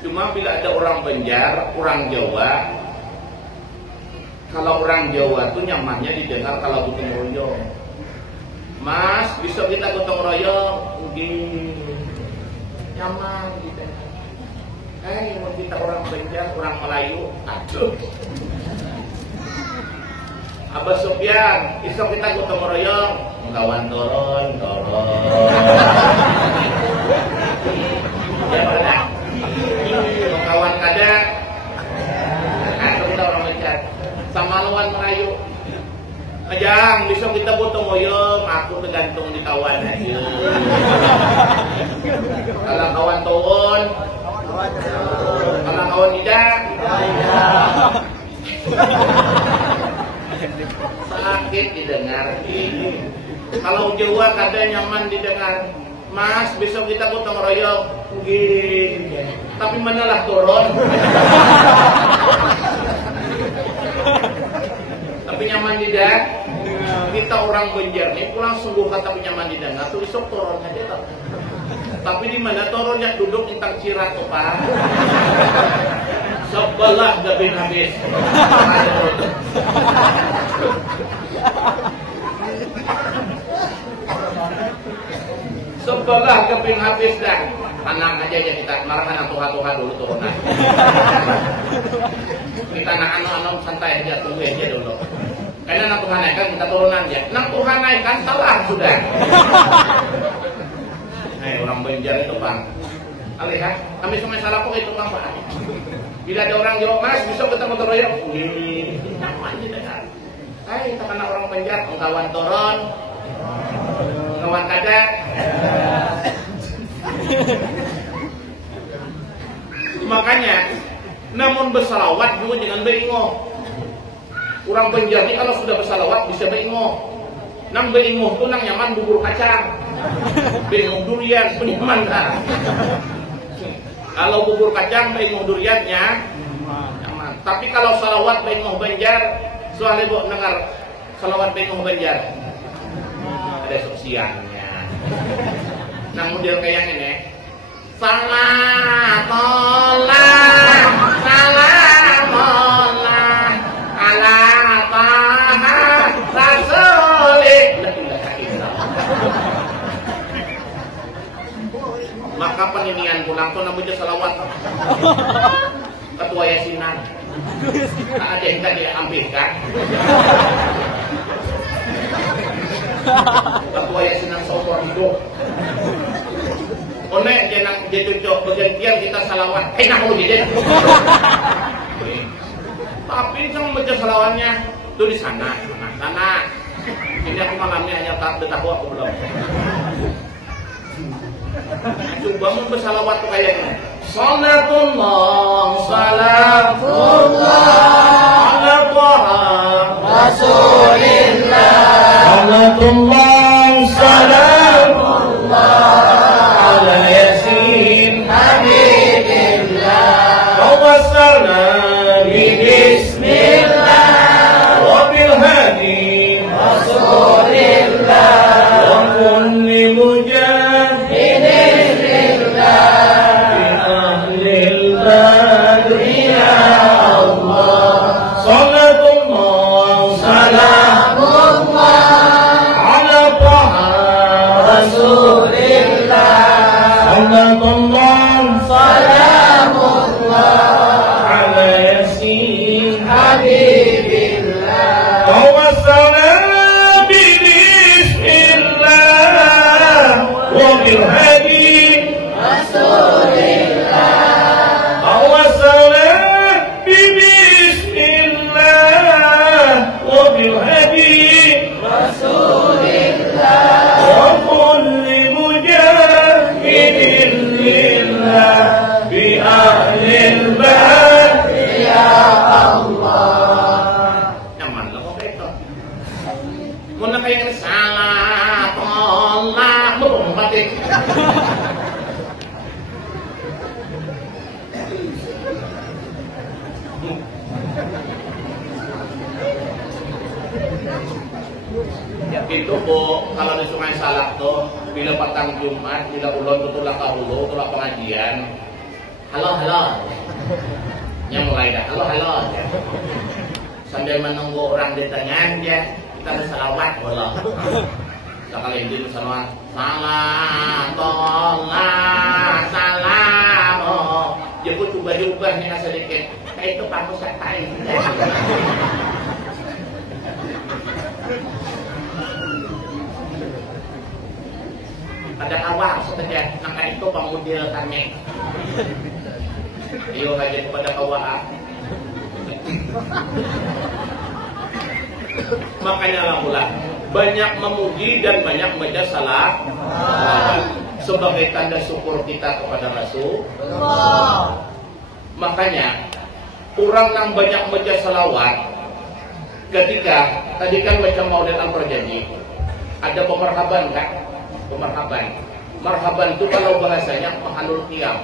Cuma bila ada orang Banjar, orang Jawa, kalau orang Jawa tuh nyamannya didengar kalau gotong royong. Mas, bisa kita gotong royong? Nyaman gitu. Mau kita orang Banjar, orang Melayu, aduh. Abah Sofyan, bisa kita gotong royong? Kawan turun. Ya mana? Kawan kada, kita orang Banjar. Sama lawan Melayu. Ajang, bisa kita gotong royong, aku tergantung di kawan aja. Kalau kawan turun, kalau kawan tidak, sakit didengar. Kalau Jawa kada nyaman didengar. Mas, besok kita gotong royong. Tapi manalah turun. Tapi nyaman tidak. Kita orang Banjar nih pulang sungguh kata nyaman didengar. Tuh besok turun aja. Tapi di mana turunnya duduk tentang cirat tuh Pak. sebelah gabin habis. Sebelah gabin habis dah. Tenang aja kita, malah kan tuha-tuha dulu turunan. Kita anu santai aja, tunggu aja dulu. Karena nang Tuhan naikkan kita turunan aja. Nang Tuhan naikkan salah sudah. Orang Banjar itu Bang. Lihat, kami semua salah kok itu Bang Pak. Bila ada orang jawab Mas, bisa kita motor royok. Ini nyaman di dengar. Kita kena orang Banjar, kawan turun, kawan kadang. Makanya, namun bersalawat juga jangan bengok. Orang Banjar ini kalau sudah bersalawat bisa bengok. Nang bengok tuh nang nyaman bubur kacang, bengok durian penyaman kan. Kalau bubur kacang bengok duriannya nyaman. Tapi kalau salawat bengok Banjar, soalnya bu dengar salawat bengok Banjar ada sosialnya. Nang model kayak ini. Salatullah, salamullah, ala taha rasulih. Maka peninian pulang tuh namanya salawat. Ketua Yasinan. Ada yang tadi ambil kan? Ketua Yasinan seumur hidup. Onek jangan dia cocok bergantian kita salawat. Nak mau jadi. Tapi yang baca salawatnya tuh di sana. Ini aku malamnya hanya tak tahu aku belum. Coba mau bersalawat tuh kayaknya. Salatullah, salatullah, ala Tuhan Rasulillah. Salatullah, salamullah. Itu bu, kalau di Sungai Salak tuh, bila petang Jumat, bila ulun tutulak kahulu, tulak pengajian, halo, yang mulai dah, halo, sambil menunggu orang di tengah aja, kita bersalawat, bola. Sekali ini bersalawat, salatullah, salam, dia pun coba nih sedikit, kayak itu kamu satai. Pada awal saja, maka itu pemudil kami. Iyo hanya kepada kawaan. Makanya alhamdulillah banyak memuji dan banyak membaca salah sebagai tanda syukur kita kepada Rasul. Makanya orang yang banyak membaca salawat ketika tadi kan baca Maulid Al-Farjanji ada pemerhaban kan? Marhaban itu kalau bahasanya mahalul qiyam.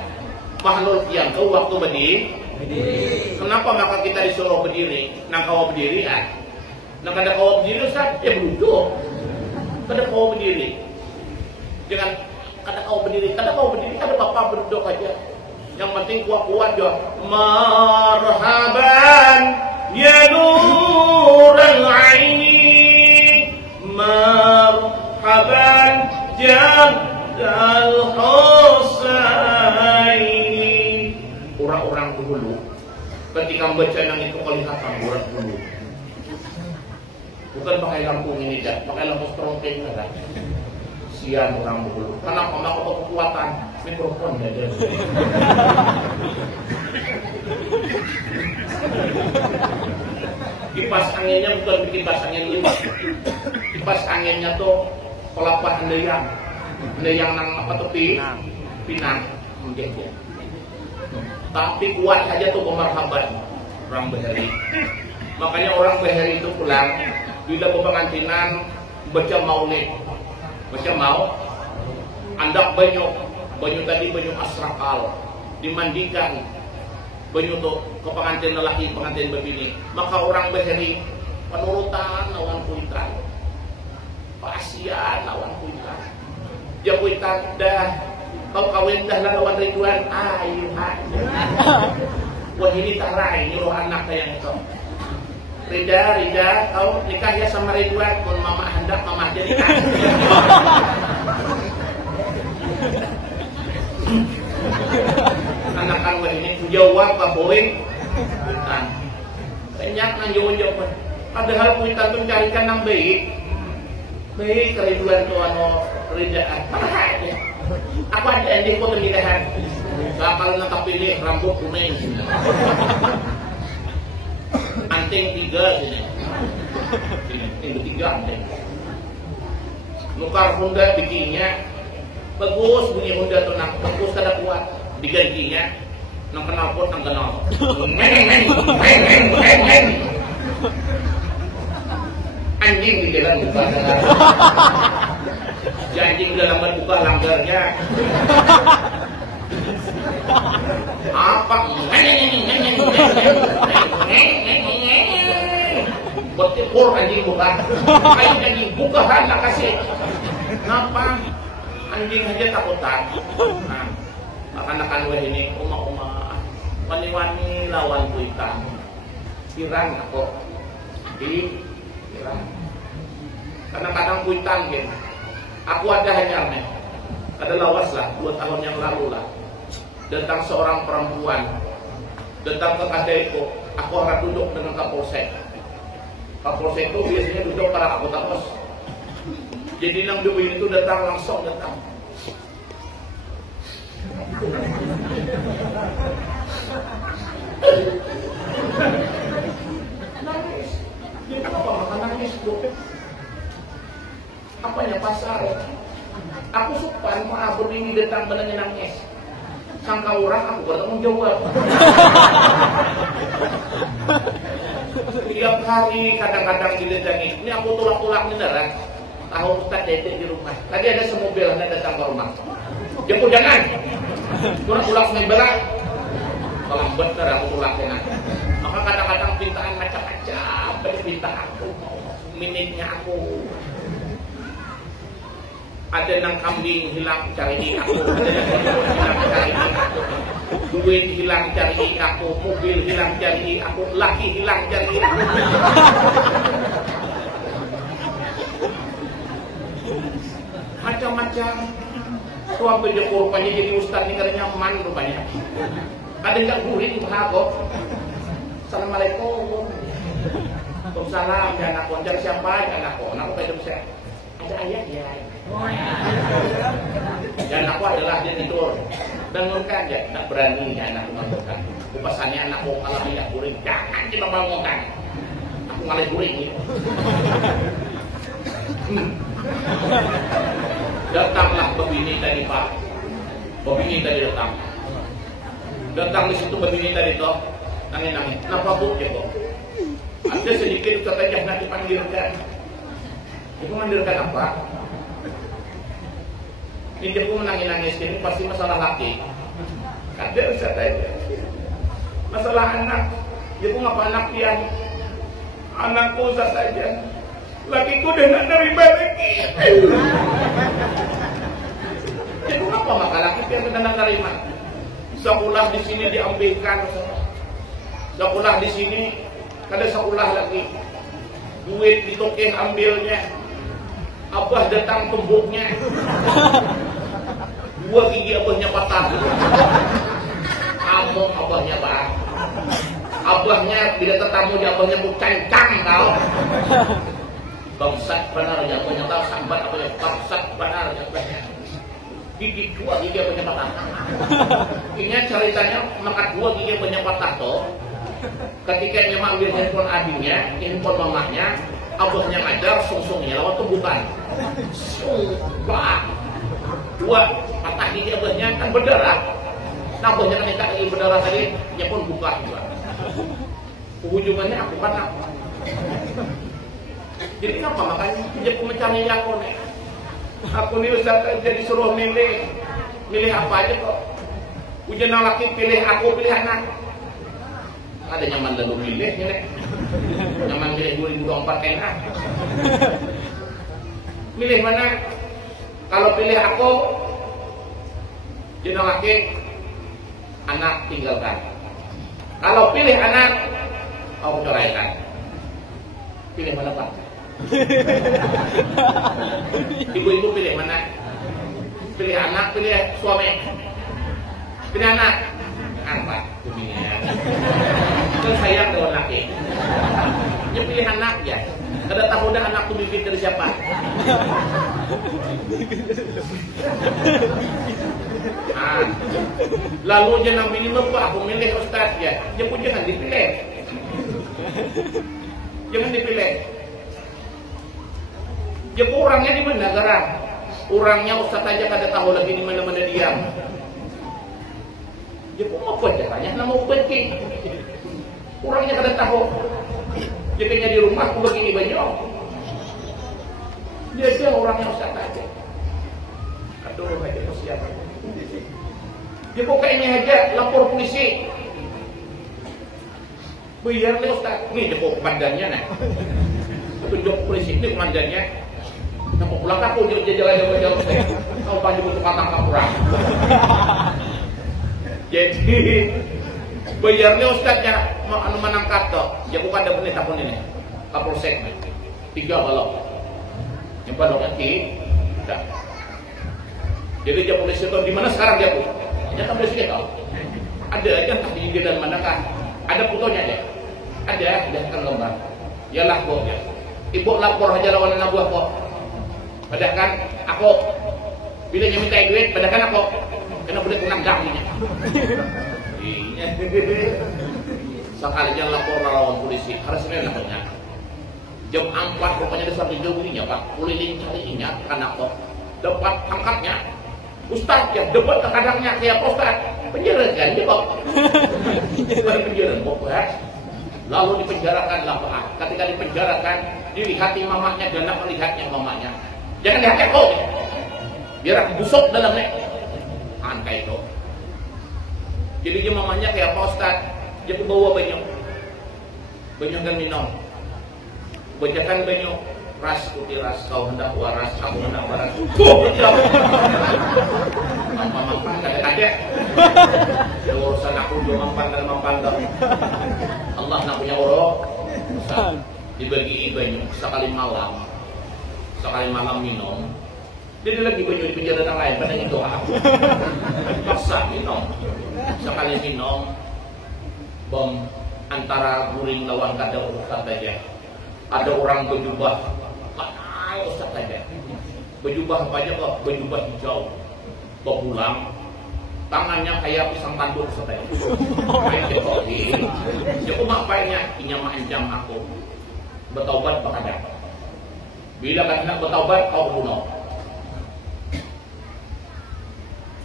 Mahalul qiyam itu waktu berdiri. Kenapa maka kita disuruh berdiri? Nang kau berdiri ah. Nang kada kau berdiri Ustaz, ya duduk. Kada kau berdiri. Jangan kada kau berdiri, kada bapak berduduk aja. Yang penting kuat-kuat jo. Marhaban ya nural aini, marhaban jadal husaini. Orang-orang dulu ketika membaca yang itu kelihatan orang dulu. Bukan pakai lampu ini, pakai lampu strobing kan. Sian orang dulu. Kenapa? Maka kekuatan mikrofon aja. Kipas anginnya bukan kipas angin lipat. Kipas anginnya tuh kelapa hendayang nang apa tepi pinang mungkin ya. Tapi kuat aja tuh pemarhaban orang Beheri. Makanya orang Beheri itu pulang bila pengantinan baca maulid, baca mau andak banyu tadi banyu asrakal dimandikan banyu tuh ke pengantin lelaki pengantin bebini. Maka orang Beheri penurutan lawan kuitan, pasian lawan kuitan, ya kuitan dah kau kawin dah lawan Ridwan ayo wah ini tarai nyuruh anak kayak itu. Rida, kau nikah ya sama Ridwan, pun mama hendak mama jadi nikah. Anak-anak ini jawab apa boy? Kuitan. Banyak nang jawab. Padahal kuitan tuh carikan yang baik. Baik Ridwan tuh anu Rida. Mana ya? Aku ada ending foto nikahan. Kalau nak pilih rambut kuning. Anting 3 sini. Ini 3 anting. Nukar Honda bikinnya bagus, bunyi Honda tuh nang bagus kada kuat. Digantinya nang kenal pot nang kenal. Men. Anjing di dalam buka. Anjing dalam buka langgarnya. Apa? Betul anjing buka. Ayo anjing buka hendak kasih. Kenapa? Anjing aja takutan. Nah, akan-akan weh ini uma-uma wani-wani lawan kuitan. Kirang aku kirang. Kadang-kadang kuitan gitu. Aku ada hanya nih. Ada lawas lah 2 tahun yang lalu lah. Datang seorang perempuan datang ke adekku. Aku harus duduk dengan Kapolsek. Kapolsek itu biasanya duduk para anggota pos. Jadi nang dewi itu datang langsung datang. Nangis. Dia apa makan nangis bu? Apanya pasar? Aku suka mau ini datang benar nangis. Sangka orang aku bertanggung jawab. Tiap hari kadang-kadang diledangi. Ini aku tulak-tulak nih darah. Tahu Ustaz Dede di rumah. Tadi ada semobil datang ke rumah. Jemput jangan. Kurang tulak ngebelah. Lambat darah aku tulak jangan. Maka kadang-kadang pintaan macam-macam. Pinta aku, minitnya aku. Ada nang kambing hilang cari aku, ada nang hilang cari aku, duit hilang cari aku, mobil hilang cari aku, laki hilang cari aku. Macam-macam. Suami dia rupanya jadi ustaz ini karena nyaman rupanya. Kadang nggak guring kok. Assalamualaikum. Waalaikumsalam ya anakku. Cari siapa ya anakku? Anakku kayak saya. Ada ayat ya. Dan aku adalah dia tidur. Bangunkan ya, tak berani ya anakku bangunkan. Kupasannya anakku kalau tidak guring, jangan dibangunkan. Aku ngalir guring ini. Datanglah pebini tadi Pak. Pebini tadi datang. Datang di situ pebini tadi toh. Nangis-nangis. Kenapa bu ya kok? Ada sedikit ketajah nak dipanggilkan. Itu manggilkan apa? Ini dia pun menangis-nangis ini pasti masalah laki. Kadang saya tanya. Masalah anak. Dia pun apa anak dia? Anakku saja. Lakiku udah nak nerima lagi. Dia pun apa maka laki dia kena nerima? Sekolah di sini diambilkan. Sekolah di sini kada sekolah lagi. Duit ditokeh ambilnya. Abah datang tumbuknya. 2 gigi abahnya patah. Amok abahnya bang. Abahnya bila tetamu di abahnya cancang kau. Bangsat benar ya abahnya tahu sambat abahnya bangsat benar ya abahnya. Gigi 2 gigi abahnya patah. Ini ceritanya maka 2 gigi abahnya patah toh. Ketika dia ambil handphone adiknya, handphone mamanya, abahnya ngajar, sungsungnya lewat tumbukan. Sumpah. 2 patah gigi abahnya kan berdarah. Nah abahnya kan minta lagi berdarah tadi, dia pun buka juga. Ujungannya aku kan apa? Jadi kenapa makanya dia mencari aku nih? Aku nih Ustaz jadi suruh milih apa aja kok? Ujian laki pilih aku, pilih anak. Ada nyaman lalu milih ini. Nyaman milih 2024 enak. Milih mana? Kalau pilih aku, jenang laki, anak tinggalkan. Kalau pilih anak, aku ceraikan. Pilih mana Pak? Ibu-ibu pilih mana? Pilih anak, pilih suami. Pilih anak. Apa? Pilihan. Kan sayang dengan laki. Dia pilih anak ya. Kada tahu dah anak tu bibit dari siapa. Lalu jangan minimum Pak, aku milih Ustaz ya. Dia pun jangan dipilih. Jangan dipilih. Dia pun orangnya di mana sekarang? Orangnya Ustaz aja kada tahu lagi di mana-mana diam. Dia pun apa caranya? Nama penting. Orangnya kada tahu. Dia kayaknya di rumah aku begini banyak. Dia orangnya Ustaz aja. Aduh, aja siapa? Dia kok kayaknya aja lapor polisi. Biar nih Ustaz. Nih dia kok komandannya nih. Tunjuk polisi ini komandannya. Nama pulang aku dia jalan-jalan. Kau panjang untuk tangkap orang. Jadi bayarnya Ustaznya anu menangkap toh. Ya bukan ada benih tahun ini. Kapolsek 3 balok. Yang balok lagi. Dah. Jadi dia polisi itu di mana sekarang dia pun? Jangan polisi tahu. Ada aja entah di dan manakah. Ada fotonya deh. Ada kan lembar. Ya lapor ya. Ibu lapor aja lawan anak buah kok. Padahal kan aku bila dia minta duit, padahal kan aku kena boleh kunang ganginya. Iya. Sekali jalan lapor lawan polisi, harusnya namanya. Jam 4 rupanya ada satu jauh ininya Pak, keliling carinya karena kok dapat angkatnya. Ustaz ya, dapat kadangnya kayak Ustaz. Penjara kan dia kok. Penjara kok Pak. Lalu dipenjarakan lah Pak. Ketika dipenjarakan, dilihati mamanya dan nak melihatnya mamanya. Jangan lihat kok. Biar busuk dalamnya. Angkai itu. Jadi dia mamanya kayak apa Ustaz? Dia bawa banyak kan minum. Bacakan banyak ras putih ras kau hendak waras aku hendak waras. Mampan ada. Urusan aku juga mampan. Allah nak punya urut. Dibagi banyak sekali malam minum. Dia lagi banyak di penjara yang lain pada itu aku. Paksa minum. Sekali minum bom antara guring lawan kada Ustaz aja. Ada orang berjubah pakai Ustaz aja. Berjubah apa aja kok? Berjubah hijau. Pulang tangannya kayak pisang tandur Ustaz aja. Kayak jokowi. Jadi makanya inyama anjam aku. Bertaubat bakal dapat. Bila kan nak bertaubat kau bunuh.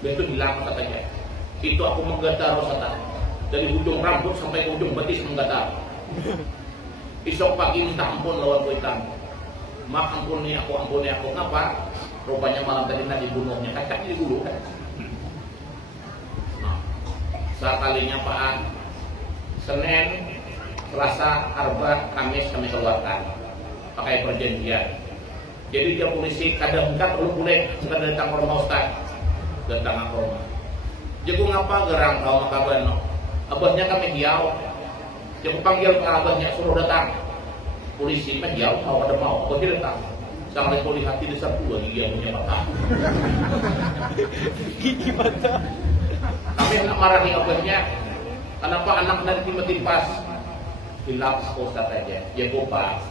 Itu bilang katanya. Itu aku menggetar Ustaz. Dari ujung rambut sampai ujung betis menggetar. Besok pagi minta ampun lawan kuitan. Mak ampuni aku. Kenapa? Rupanya malam tadi nak dibunuhnya. Kacaknya digulung kan. Nah, sekalinya Pak Senin, Selasa, Arba, Kamis kami keluarkan. Pakai perjanjian. Jadi dia polisi kadang-kadang belum boleh sudah datang ke rumah Ustaz. Datang ke rumah. Jago ngapa gerang kau makaban no. Abahnya kami hiau. Jago panggil ke abahnya suruh datang. Polisi mah hiau kau ada mau. Abah datang. Sampai poli hati diserbu lagi yang punya mata. Gigi mata. Kami nak marahi abahnya. Kenapa anak nanti timpas? Hilap Ustaz aja. Jago pak.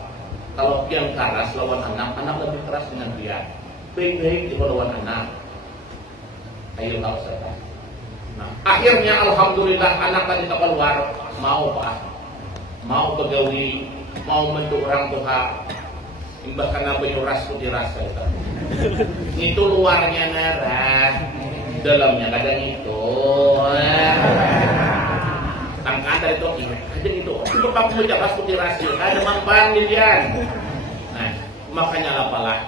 Kalau yang keras lawan anak lebih keras dengan dia. Baik-baik juga lawan anak. Ayo lah Ustaz. Nah, akhirnya alhamdulillah anak tadi keluar mau pak, mau begawi, mau bentuk orang tua, bahkan apa ras putih rasa itu luarnya merah, dalamnya kadang itu, tangkaan dari toki, kadang itu, itu pakai baju ras putih rasa, ada manfaat dilian. Nah, makanya apalah,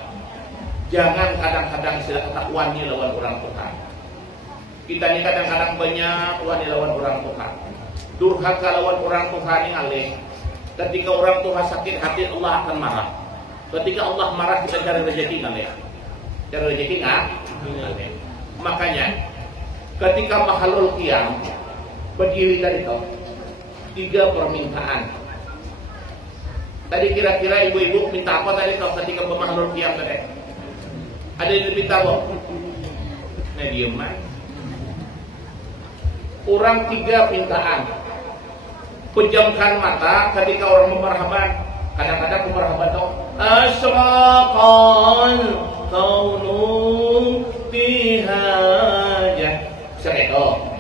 jangan kadang-kadang sila ketakuannya lawan orang tua. Kita ini kadang-kadang banyak wani lawan orang tua. Durhaka lawan orang tua ini alih. Ketika orang tua sakit hati Allah akan marah. Ketika Allah marah kita cari rezeki alih. Cari rezeki alih. Makanya ketika mahalul qiyam berdiri tadi toh 3 permintaan. Tadi kira-kira ibu-ibu minta apa tadi toh ketika mahalul qiyam tadi? Ada yang minta apa? Nah dieman. Orang 3 pintaan. Pejamkan mata ketika orang memarhaban. Kadang-kadang memarhaban itu asraqal kaunu bihajah. Seredo.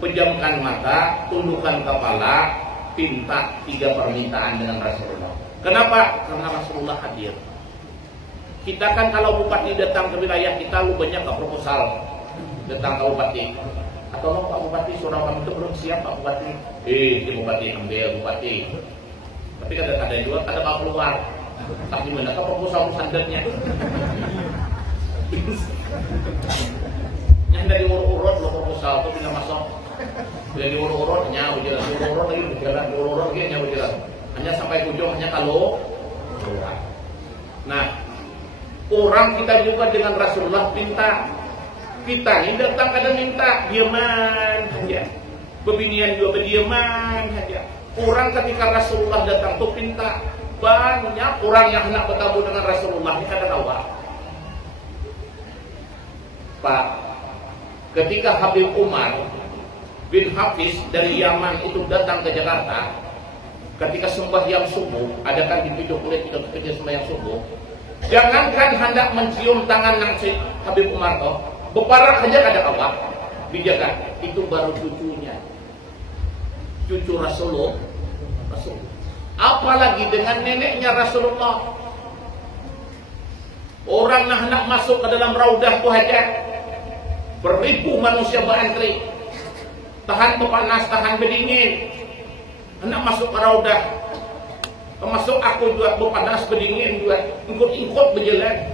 Pejamkan mata, tundukkan kepala, pinta 3 permintaan dengan Rasulullah. Kenapa? Karena Rasulullah hadir. Kita kan kalau bupati datang ke wilayah kita, lu banyak ke proposal datang ke bupati. Atau Pak Bupati Surakarta itu belum siap Pak Bupati. Ini Bupati ambil Bupati. Tapi kadang-kadang juga ada Pak keluar. Tapi mana ke proposal sandatnya? Yang dari urut-urut lo proposal itu tidak masuk. Dari urut-urut hanya berjalan, urut-urut lagi berjalan, urut-urut lagi hanya berjalan. Hanya sampai ujung hanya kalau keluar. Nah, orang kita juga dengan Rasulullah minta. Kita ini datang kadang minta diaman saja. Bebinian juga berdiaman saja. Orang ketika Rasulullah datang tuh minta. Banyak orang yang hendak bertemu dengan Rasulullah ini kadang awal. Pak, ketika Habib Umar bin Hafiz dari Yaman itu datang ke Jakarta, ketika sembahyang subuh, ada kan di video kulit kita kerja sembahyang subuh. Jangankan hendak mencium tangan yang si Habib Umar toh. Beparak saja ada apa? Dijaga. Itu baru cucunya. Cucu Rasulullah. Apalagi dengan neneknya Rasulullah. Orang nak masuk ke dalam raudah tu hajat. Beribu manusia berantri. Tahan panas, tahan berdingin. Hendak masuk ke raudah. Termasuk aku juga berpanas berdingin juga. Ikut-ikut berjalan.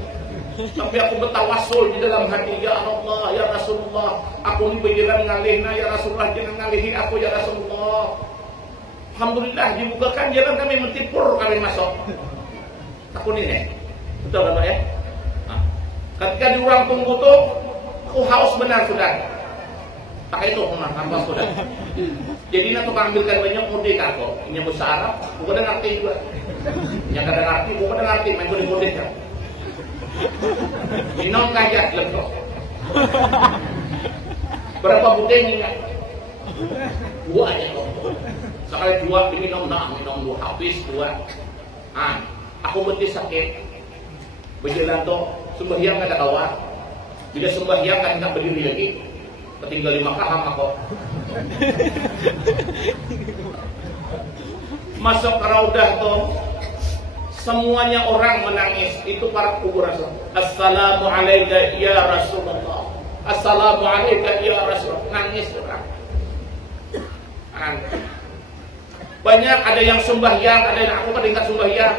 Tapi aku bertawasul di dalam hati, ya Allah, ya Rasulullah, aku ni berjalan ngalihna, ya Rasulullah, jangan ngalihi aku, ya Rasulullah. Alhamdulillah dibukakan jalan kami mentipur kami masuk. Aku ni betul kan Pak ya? Nah, ketika di ruang tunggu tu, aku haus benar sudah. Tak itu apa sudah. Jadi nak tukang ambilkan banyak mudik aku, ini bahasa Arab, bukan ngerti juga. Yang kadang ngerti, bukan ngerti, main mudik kan. Minum kajak lekok. Berapa butir enggak? 2 aja kok. Sekali 2 diminum, minum 2 habis 2. Aku betis sakit. Berjalan tuh sembahyang kada kawan. Bila sembahyang kan enggak berdiri lagi. Ketinggal 5 kaham aku. Masuk ke raudah tuh. Semuanya orang menangis. Itu para kubur Rasul. Assalamualaikum ya Rasulullah. Assalamualaikum ya Rasulullah. Nangis orang. Banyak ada yang sembahyang, ada yang aku kadang sembahyang.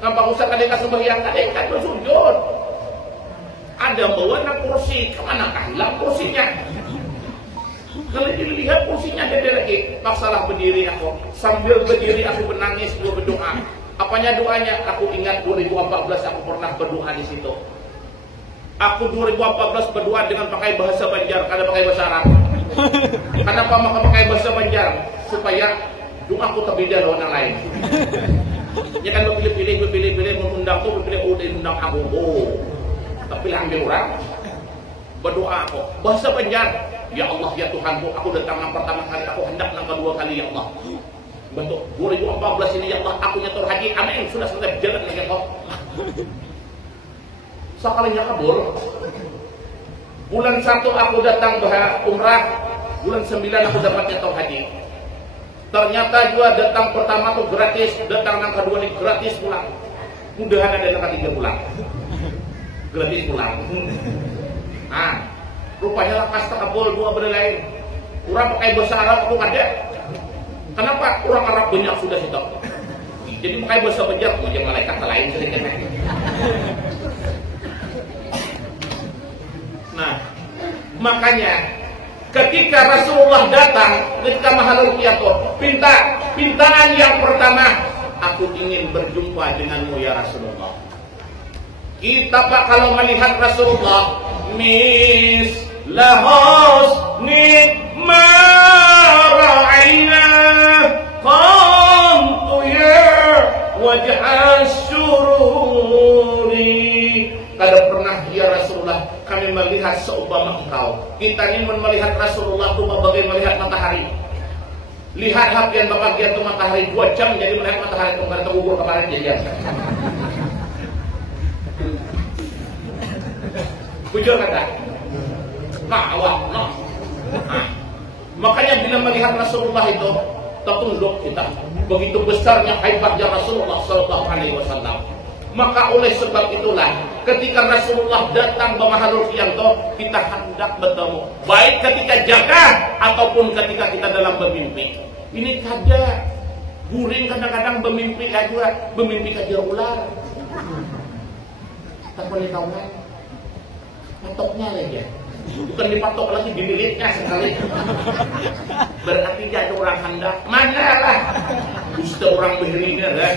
Nampak usah kadang sembahyang, kadang bersujud. Ada bawa kursi, kemana kalah kursinya? Kalau dilihat kursinya ada lagi. Paksalah berdiri aku. Sambil berdiri aku menangis, dua berdoa. Apanya doanya? Aku ingat 2014 aku pernah berdoa di situ. Aku 2014 berdoa dengan pakai bahasa Banjar, karena pakai bahasa Arab. Kenapa maka pakai bahasa Banjar? Supaya doaku terbeda dengan yang lain. Ya kan berpilih-pilih mengundang tuh, berpilih undang aku. Oh, tapi ambil orang berdoa aku bahasa Banjar. Ya Allah ya Tuhanku, aku datang yang pertama kali, aku hendak yang kedua kali ya Allah. Bentuk 2014 ini ya Allah, aku nyetor haji, amin, sudah selesai berjalan ya Allah. Sekalinya kabul. Bulan 1 aku datang umrah, bulan 9 aku dapat nyetor haji. Ternyata juga datang pertama tuh gratis, datang yang kedua nih gratis pulang. Mudahan ada yang ketiga pulang. Gratis pulang. Nah, rupanya lakas takabul dua benda lain. Orang pakai bahasa Arab aku ada. Kenapa? Orang Arab banyak sudah itu. Jadi pakai bahasa Banjar, macam malaikat lain sedikit. Nah, makanya ketika Rasulullah datang, ketika Mahalul Qiyamah, pintaan yang pertama, aku ingin berjumpa denganmu ya Rasulullah. Kita Pak kalau melihat Rasulullah, mislahos nikma ra'ina qamtu ya wajah syururi. Kada pernah ya Rasulullah kami melihat seumpama engkau. Kita ini melihat Rasulullah itu bagai melihat matahari. Lihat hapian bagian itu matahari 2 jam jadi melihat matahari itu kada terukur kemarin jadian. Bujur kata. Nah, awak, nah. Makanya bila melihat Rasulullah itu tertunduk kita. Begitu besarnya hebatnya Rasulullah sallallahu alaihi wasallam. Maka oleh sebab itulah ketika Rasulullah datang ke Mahalul Qiyamah, kita hendak bertemu, baik ketika jaga ataupun ketika kita dalam bermimpi. Ini kada guring kadang-kadang bermimpi aja, bermimpi kajar ular. Tak boleh tahu kan? Patoknya lagi ya. Bukan dipatok lagi, dimilitnya sekali. Berarti ada orang hendak. Mana lah? Dusta orang beriringan kan?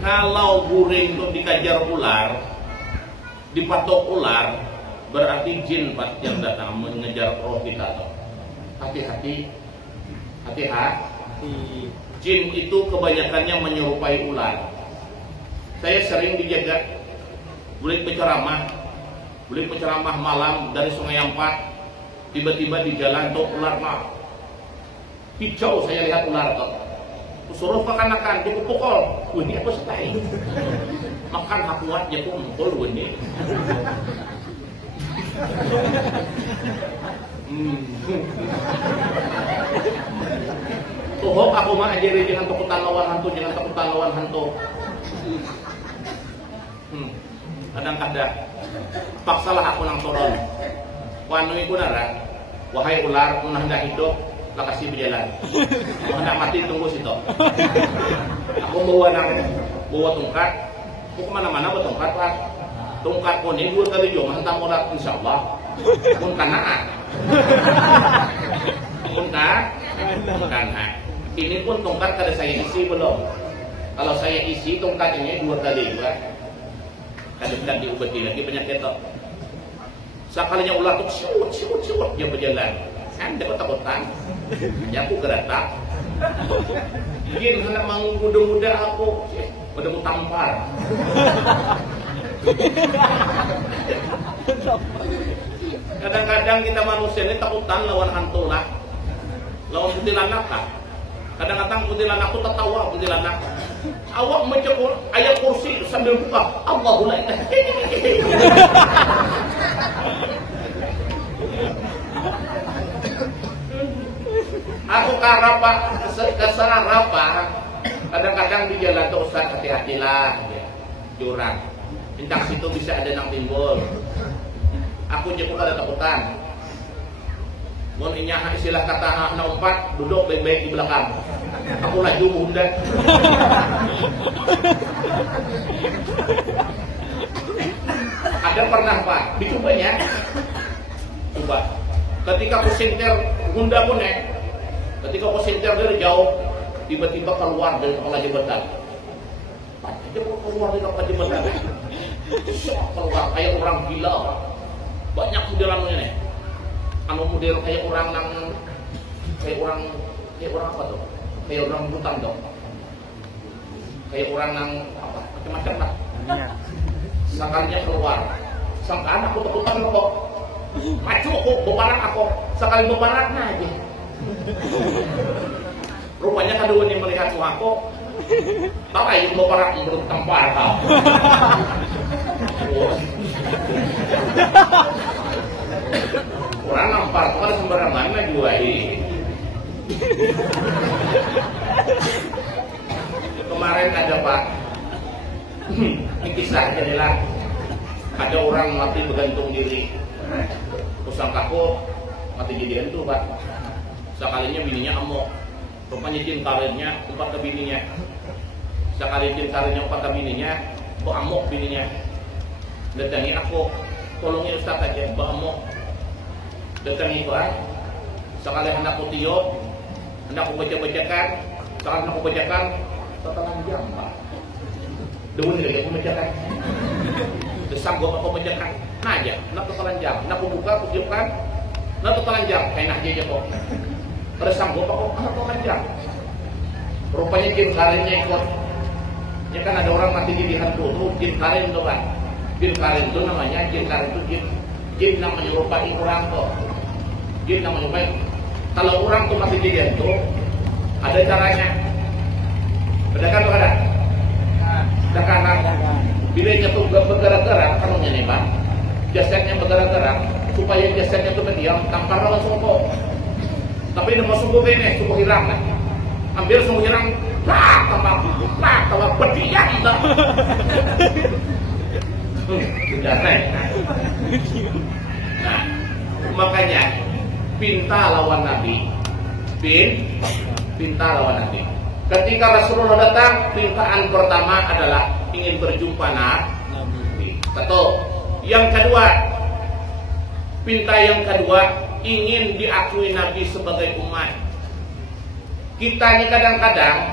Kalau guring itu dikajar ular, dipatok ular, berarti jin yang datang mengejar roh kita. Hati-hati, hati-hati. Jin itu kebanyakannya menyerupai ular. Saya sering dijaga, boleh penceramah malam dari Sungai Ampat, tiba-tiba di jalan tuh ular mah hijau, saya lihat ular tuh. Suruh makan dipukul, ini apa setai? Makan hakuatnya tuh mukul ini. Tuh aku mah ajari jangan takutan lawan hantu. Kadang-kadang paksalah aku nang turun. Wanu iku nara, wahai ular, mun hendak hidup, lah kasih berjalan. Mun hendak mati tunggu situ. Aku bawa tongkat, aku kemana-mana bawa tongkat Pak. Tongkat ko ni 2 kali jom hantam urat insyaallah. Mun kanaan. Mun kanaan. Ini pun tongkat kada saya isi belum. Kalau saya isi tongkat ini 2 kali juga. Kadang-kadang diobati lagi penyakit itu. Sekalinya ular tuh siut dia berjalan. Kan dapat takutan. Ya aku geratak. Mungkin hendak menggoda-goda aku. Udah mau tampar. Kadang-kadang kita manusia ini takutan lawan hantu lah. Lawan kuntilanak lah. Kadang-kadang kuntilanak aku tertawa kuntilanak. Awak mencekul ayat kursi sambil buka Allahu la ilaha aku karapa kesana rapa. Kadang-kadang di jalan tuh Ustaz hati-hatilah ya. Jurang. Entah situ bisa ada yang timbul. Aku jepuk ada takutan. Mun inya istilah kata anak 4 duduk baik-baik di belakang. Aku laju bunda. Ada pernah Pak, dicobanya. Coba. Ketika aku sentir bunda pun ketika aku sentir dari jauh, tiba-tiba keluar dari kepala jembatan. Dia keluar dari kapal jembatan. Keluar kayak orang gila. Banyak modelannya nih. Anu model kayak orang apa tuh? Kayak orang hutan dong. Kayak orang yang apa? Macam-macam lah. Sekalinya keluar. Sangkaan aku takutan kok. Maju kok, bebarak aku. Sekali bebaraknya aja. Rupanya kedua ini melihat aku. Tahu aja bebarak menurut tampar kau. Orang nampar kok ada sembarangan lah juga ini. Kemarin ada Pak. Ini kisah jadilah. Ada orang mati bergantung diri. Kusangkaku mati jadian tuh Pak. Sekalinya bininya amok. Rupanya jin karirnya umpat ke bininya. Sekali jin karirnya umpat ke bininya, kok amok bininya. Datangi aku, tolongin Ustaz aja, mbak amok. Datangi Pak. Sekali anakku tiup, anakku baca-bacakan, sekali anakku bacakan, setelah jam Pak. Dewan lagi aku bacakan. Desam gua aku bacakan. Nah aja, nak telanjang, nak buka, kujikan, nak telanjang, kayak nah aja kok. Desam gua aku telanjang. Rupanya jin karinnya ikut. Ya kan ada orang mati di hantu tuh, jin karin tuh kan. Jin karin itu namanya, jin karin itu jin yang menyerupai orang tuh. Jin yang menyerupai. Kalau orang tuh mati di hantu, ada caranya. Bedakan tuh ada. Bedakan. Bila tuh bergerak-gerak, kan nih Pak. Jasadnya bergerak-gerak supaya jasadnya itu berdiam, tampar langsung kok. Tapi ini mau sungguh ini, sungguh hilang lah. Ambil sungguh hilang, tambah berdiam lah. Sudah Nah, makanya pinta lawan Nabi, pinta lawan Nabi. Ketika Rasulullah datang, pintaan pertama adalah ingin berjumpa Nabi. Satu. Yang kedua, pinta yang kedua ingin diakui Nabi sebagai umat. Kita ini kadang-kadang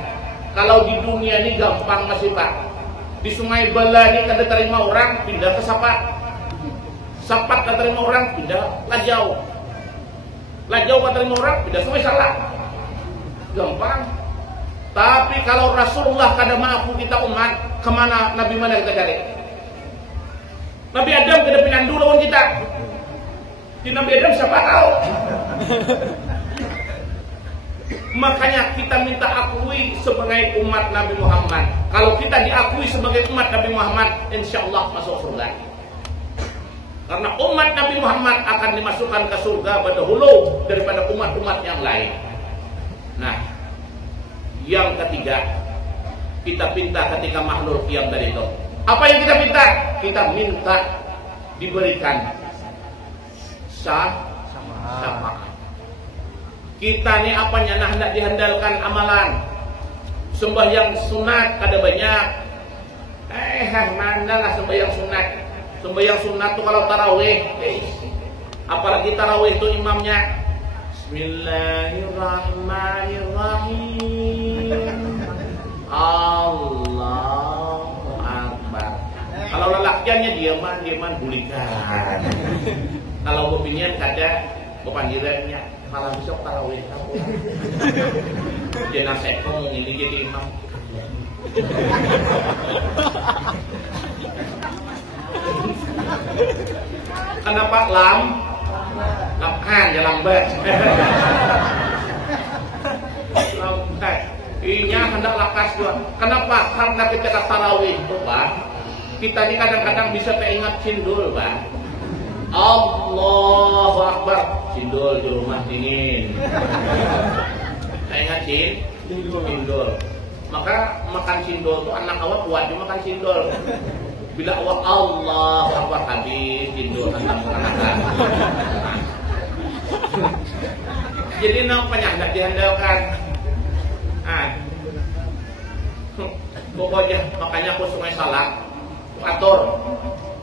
kalau di dunia ini gampang masih Pak. Di Sungai Bala ini kada terima orang pindah ke Sapat. Sapat kada terima orang pindah Lajau. Lajau kada terima orang pindah Sungai Salak. Gampang. Tapi kalau Rasulullah kada maafu kita umat, kemana Nabi mana kita cari? Nabi Adam kada pinandu lawan kita. Di Nabi Adam siapa tahu? Makanya kita minta akui sebagai umat Nabi Muhammad. Kalau kita diakui sebagai umat Nabi Muhammad, insya Allah masuk surga. Karena umat Nabi Muhammad akan dimasukkan ke surga berdahulu daripada umat-umat yang lain. Nah, yang ketiga, kita pinta ketika makhluk qiyam tadi itu. Apa yang kita minta? Kita minta diberikan syafaat. Kita nih apanya nah hendak dihandalkan amalan. Sembahyang sunat kada banyak. Mana lah sembahyang sunat. Sembahyang sunat tuh kalau tarawih. Apalagi tarawih itu imamnya Bismillahirrahmanirrahim. Allahu Akbar. Kalau lelakiannya diaman bulikan. Kalau bopinnya kada bopandirannya malam besok tarawih kamu. Jenazah ngomong ini jadi imam. Kenapa lamkan ya lambat. Lambat. Inya hendak lakas dua. Kenapa? Karena ketika tarawih itu Pak, kita ini kadang-kadang bisa teringat cindul Pak. Allahu Akbar. Cindul di rumah dingin. Teringat cindul. Maka makan cindul itu anak awak kuat dia makan cindul. Bila awak Allahu Akbar habis cindul tentang makan. Jadi nampaknya hendak diandalkan. Pokoknya makanya aku Sungai Salak atur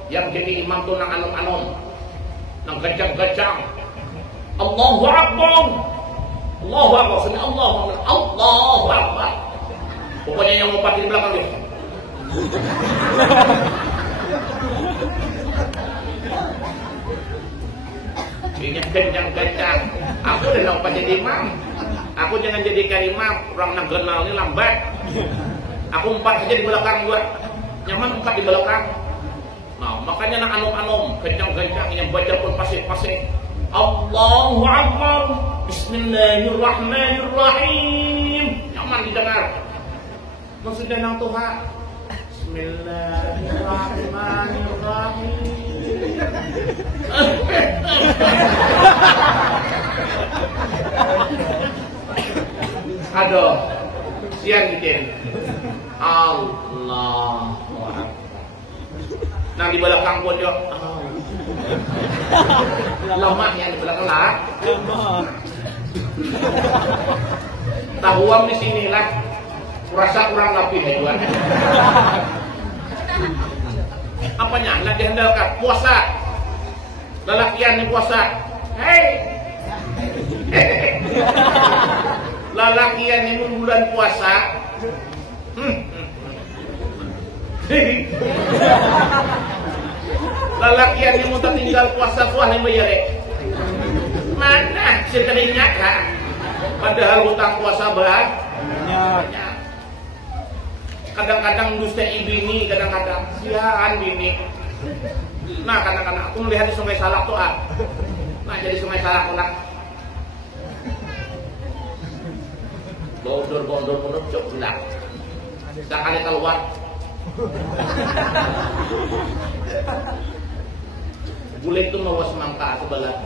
yang jadi imam tuh nang anom-anom nang gacang-gacang Allahu Akbar Allahu Akbar Allahu Akbar Allahu Akbar. Pokoknya yang lompat di belakang dia Ini kencang-kencang. Aku udah lupa jadi imam. Aku jangan jadikan imam. Orang nasional ini lambat. Aku 4 aja di belakang gua. Nyaman 4 di belakang. Nah, makanya nak anum-anum, kencang-kencang yang baca pun pasif-pasif. Allahu Akbar. Bismillahirrahmanirrahim. Nyaman didengar. Maksudnya nang Tuhan. Bismillahirrahmanirrahim. Aduh, siang bikin. Allah. Nah di belakang pojok. Lemah yang di belakang lah. Tahuam di sinilah. Kurasa kurang lebih hewan. Apanya? Nak diandalkan puasa. Lelakian ini puasa. Hei. Lelakian ini bulan puasa. Lelakian ini mau tinggal puasa tuah yang bayar. Mana setelahnya kak? Padahal hutang puasa banyak. Kadang-kadang dusta bini, kadang-kadang siaan bini. Nah kadang-kadang aku melihat di Sungai Salak tuh Nah jadi Sungai Salak tuh Bondor cuk lah. Sekali keluar. Bule itu mau semangka sebelah.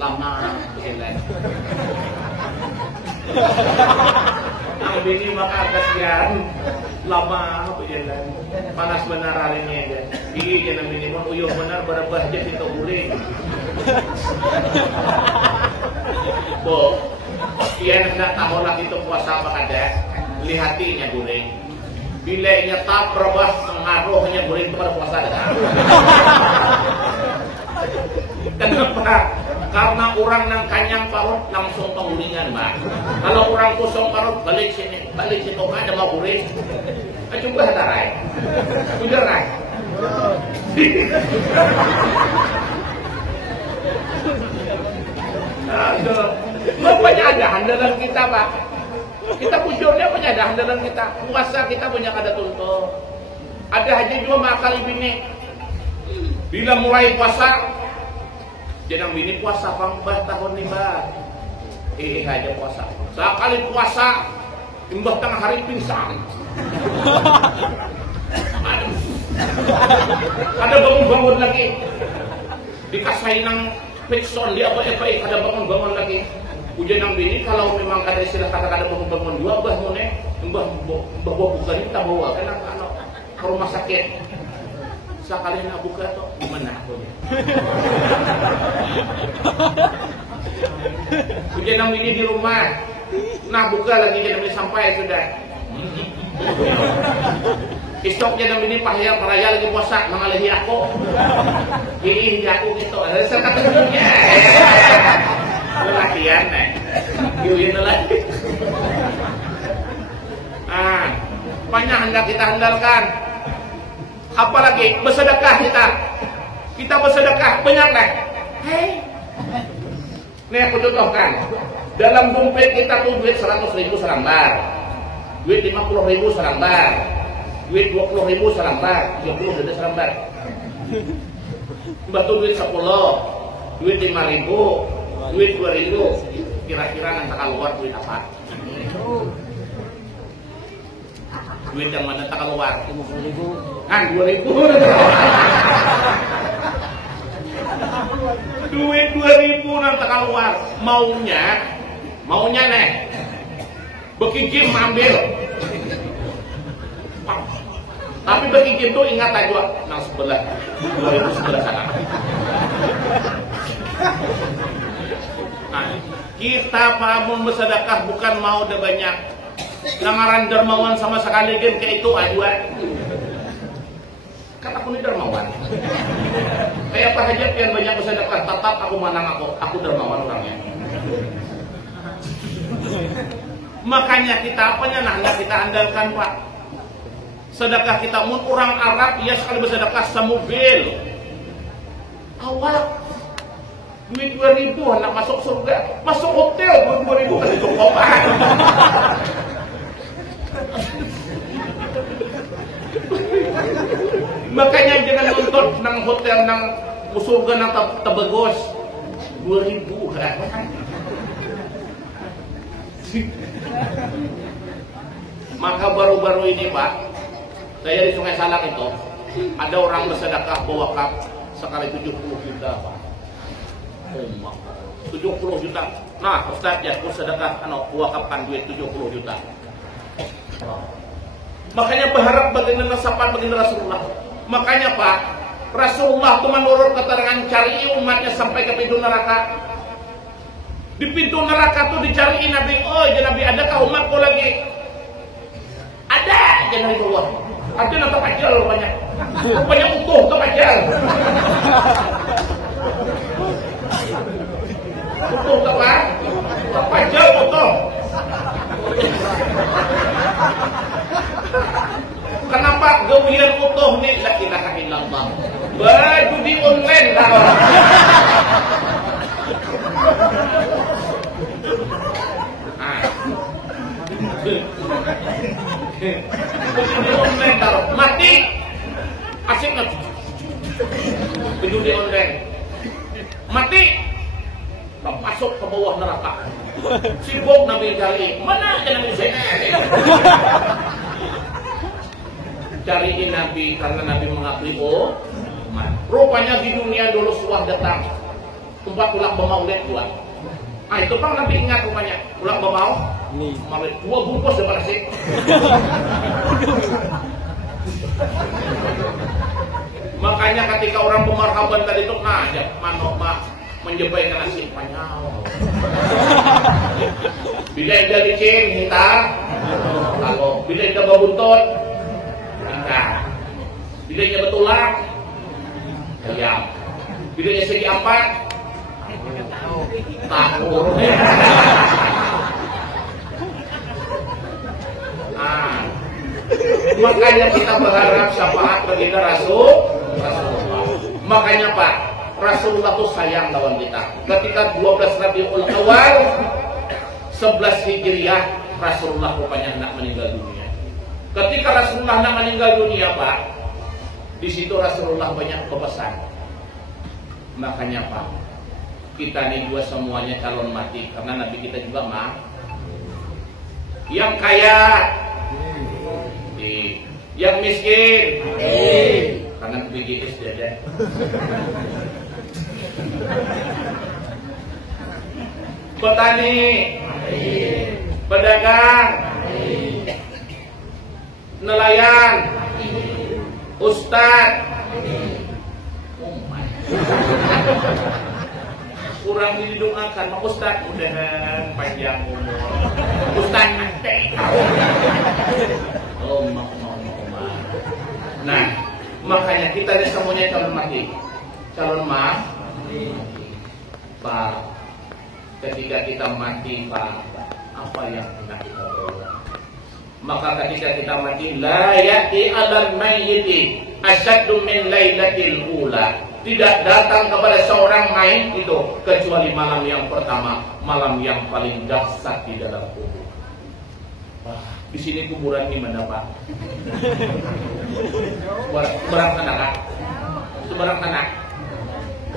Lama jalan. Ang bini maka kasihan. Lama jalan. Panas benar hari ini aja. Iya jangan bini mau uyuh benar berabah aja itu bule. Bo, dia hendak tahu lagi itu puasa apa ada. Lihatinya bule. Bila nyata berabah pengaruhnya bule itu pada puasa ada. Kenapa? Karena orang yang kanyang parut langsung pengulingan, Mbak. Kalau orang kosong parut balik situ ada mau guling. Coba tarai. Sudah rai. Aduh, penyadahan dalam kita, Pak. Kita bujurnya penyadahan dalam kita. Puasa kita punya kada tuntut. Ada haji juga makal bini. Bila mulai puasa jangan bini puasa pambah tahun ni bah. Aja puasa. Sekali puasa imbah tengah hari pingsan. Ada bangun-bangun lagi. Dikasih nang pekson dia apa-apa ada bangun-bangun lagi. Ujian nang bini kalau memang ada istilah kata-kata bangun-bangun dua bah mone imbah bukan kita bawa kan anak ke rumah sakit. Sekali nak buka tu gimana aku ni? Ujian nang ini di rumah, nak buka lagi jangan sampai sudah. Esok jangan ini pahaya peraya lagi puasa mengalihi aku. Ini aku gitu. Ada sekata dunia. Lelakian nih. Yuyun lagi. Banyak hendak kita andalkan. Apalagi bersedekah kita bersedekah banyak lah. Hei, nih aku contohkan. Dalam dompet kita tuh duit 100.000 selembar, duit 50.000 selembar, duit 20.000 selembar, 30 ada selembar. Batu duit 10, duit 5.000, duit 2.000. Kira-kira nanti keluar duit apa? Duit yang mana tak keluar? 50.000. Kan 2.000. Duit 2.000 nanti keluar. Maunya nih. Bekijim ambil. Tapi bekijim tuh ingat aja nang sebelah 2.000 sebelah sana. Nah, kita pamun bersedekah bukan mau ada banyak. Langaran dermawan sama sekali kan kayak itu aduan. Kan aku ini dermawan. Kayak Pak Hajat yang banyak bersedekah tetap aku menang aku dermawan orangnya. Makanya kita apanya nah kita andalkan Pak. Sedekah kita mun orang Arab dia sekali bersedekah semobil. Awal duit 2.000 anak masuk surga, masuk hotel 2.000 kan itu kopan. Makanya jangan nonton nang hotel nang surga nang Tabegos 2.000 kan. Maka baru-baru ini Pak, saya di Sungai Salak itu ada orang bersedekah bawa kap sekali 70 juta Pak. 70 juta. Nah Ustaz ya aku sedekah wakafkan duit 70 juta. Makanya berharap baginda nasapan baginda Rasulullah. Makanya Pak, Rasulullah itu menurut keterangan cari umatnya sampai ke pintu neraka. Di pintu neraka tuh dicariin Nabi. Oh ya Nabi, adakah umatku lagi? Ada aja Nabi keluar. Ada yang terpajal banyak. Banyak utuh terpajal. Utuh terpajal utuh. Kenapa gawian utuh nih? La ilaha illallah. Baju di online lah. Baju di online taruh mati. Asik nggak? Baju di online mati. Masuk ke bawah neraka. Sibuk Nabi cari. Mana ada Nabi saya? Cariin Nabi karena Nabi mengakui rupanya di dunia dulu suah datang tempat ulang bemaulid buat. Ah itu Bang Nabi ingat rupanya ulang bemau maulid 2 bungkus depan sih. Makanya ketika orang pemarhaban tadi itu ngajak manok mah menjebai ke nasi panyau. Bila ida licin hitam, kalau bila ida babuntut bila nya betulang ayam, bila nya segi empat tahu. Makanya kita berharap syafaat baginda Rasulullah. Makanya Pak, Rasulullah tuh sayang lawan kita. Ketika 12 Rabiul Awal 11 Hijriah Rasulullah rupanya hendak meninggal dunia. Ketika Rasulullah hendak meninggal dunia Pak, di situ Rasulullah banyak berpesan. Makanya Pak, kita nih juga semuanya calon mati karena Nabi kita juga mah. Yang kaya, yang miskin, karena BGS ada. Petani, pedagang, nelayan, ustad, kurang didoakan, Pak Ustad mudahan panjang umur. Ustad nanti. Oh, mau. Nah, makanya kita ini semuanya calon mati. Calon mati. Pak, ketika kita mati, Pak, apa yang hendak kita bawa? Maka ketika kita mati, la ya'ti 'alal mayyiti asyaddu min lailatil ula. Tidak datang kepada seorang mayit itu kecuali malam yang pertama, malam yang paling dahsyat di dalam kubur. Wah, di sini kuburan di mana Pak? Barang tanah Kak? Itu barang tanah?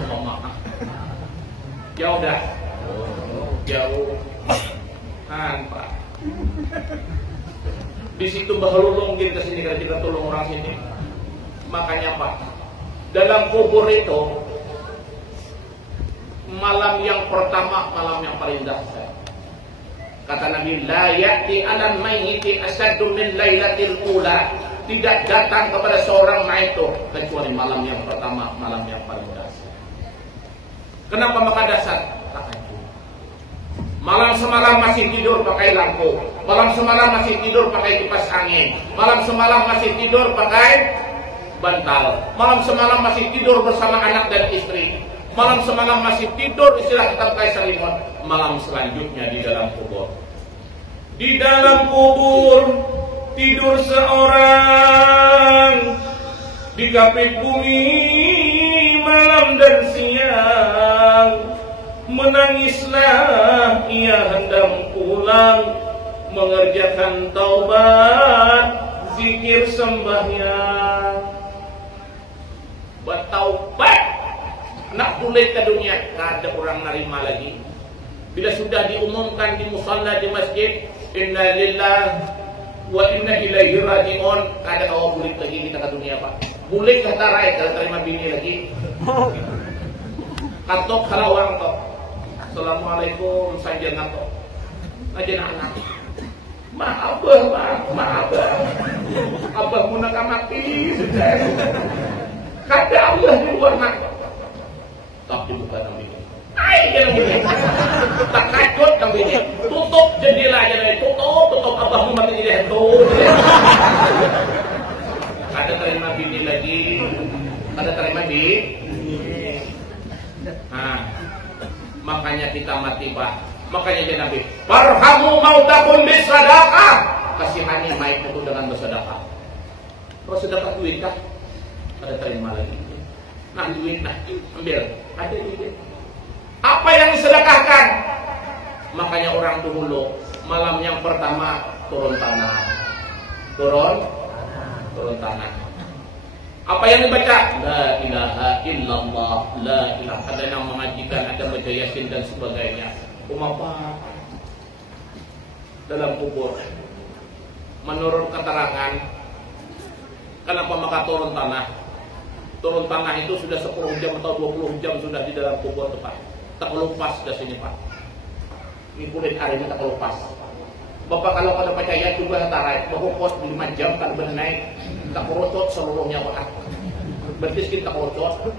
Oh maaf. Jauh dah. Jauh. Kan Pak. Di situ bahalulung ke sini kalau kita tolong orang sini. Makanya Pak, dalam kubur itu malam yang pertama, malam yang paling dahsyat. Kata Nabi, la ya'ti 'alal mayyiti asyaddu min lailatil ula. Tidak datang kepada seorang mayit itu kecuali malam yang pertama, malam yang paling dahsyat. Kenapa maka dahsyat? Tahajud. Malam semalam masih tidur pakai lampu. Malam semalam masih tidur pakai kipas angin. Malam semalam masih tidur pakai bantal. Malam semalam masih tidur bersama anak dan istri. Malam semalam masih tidur istilah kita pakai selimut. Malam selanjutnya di dalam kubur. Di dalam kubur tidur seorang di kapit bumi malam dan siang, menangislah ia hendak pulang, mengerjakan taubat, zikir sembahyang. Bertaubat, nak pulih ke dunia, tak ada orang narima lagi. Bila sudah diumumkan di musalla di masjid, inna lillah wa inna ilaihi raji'un, tak ada awak pulih lagi kita ke dunia Pak. Pulih kata rakyat kalau terima bini lagi. Katok kalau orang tok. Assalamualaikum saja ngatok. Aja anak. Maaf maaf. Abah muna mati sudah. Kata Allah di luar nak. Tak dibuka namanya. Ay, jangan begini. Tak kacot namanya. Tutup jendela aja, tutup abah mati jadi hantu. Ada terima bini lagi. Ada terima bini. Nah, makanya kita mati Pak. Makanya dia Nabi, "Farhamu mautakum bisadaqah." Kasihani mayat itu dengan bersedekah. Kalau sedekah duit kah? Ada terima lagi. Nah duit, nah ambil. Ada duit. Apa yang disedekahkan? Makanya orang dulu malam yang pertama turun tanah. Turun tanah. Apa yang dibaca? La ilaha illallah, la ilaha. Ada yang mengajikan, ada baca Yasin dan sebagainya. Umapa dalam kubur. Menurut keterangan, kenapa maka turun tanah? Turun tanah itu sudah 10 jam atau 20 jam sudah di dalam kubur Pak. Tak lepas dari sini Pak. Ini kulit hari ini tak lepas. Bapak kalau pada percaya juga tarik, berhukut 5 jam kan benar naik, tak kerotot seluruhnya Pak. Berarti kita kerotot.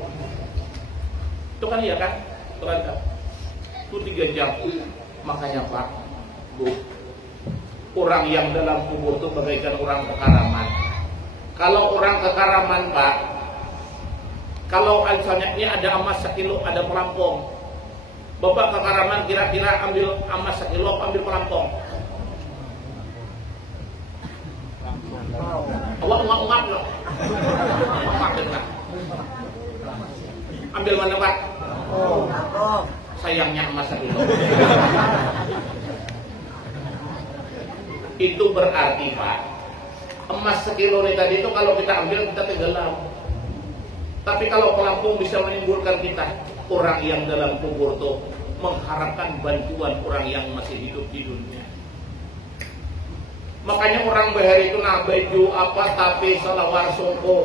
Itu kan iya kan? Itu kan? Itu 3 jam. Makanya Pak, Bu, orang yang dalam kubur itu bagaikan orang kekaraman. Kalau orang kekaraman Pak, kalau misalnya ini ada emas 1 kilo, ada pelampung. Bapak kekaraman kira-kira ambil emas 1 kilo, ambil pelampung. Awak ngap-ngap loh. Ambil mana Pak? Sayangnya emas 1 kilo. Itu berarti Pak, emas 1 kilo ini tadi itu kalau kita ambil kita tenggelam. Tapi kalau pelampung bisa menimbulkan kita, orang yang dalam kubur tuh mengharapkan bantuan orang yang masih hidup di dunia. Makanya orang bahar itu nah baju apa tapi salawar songko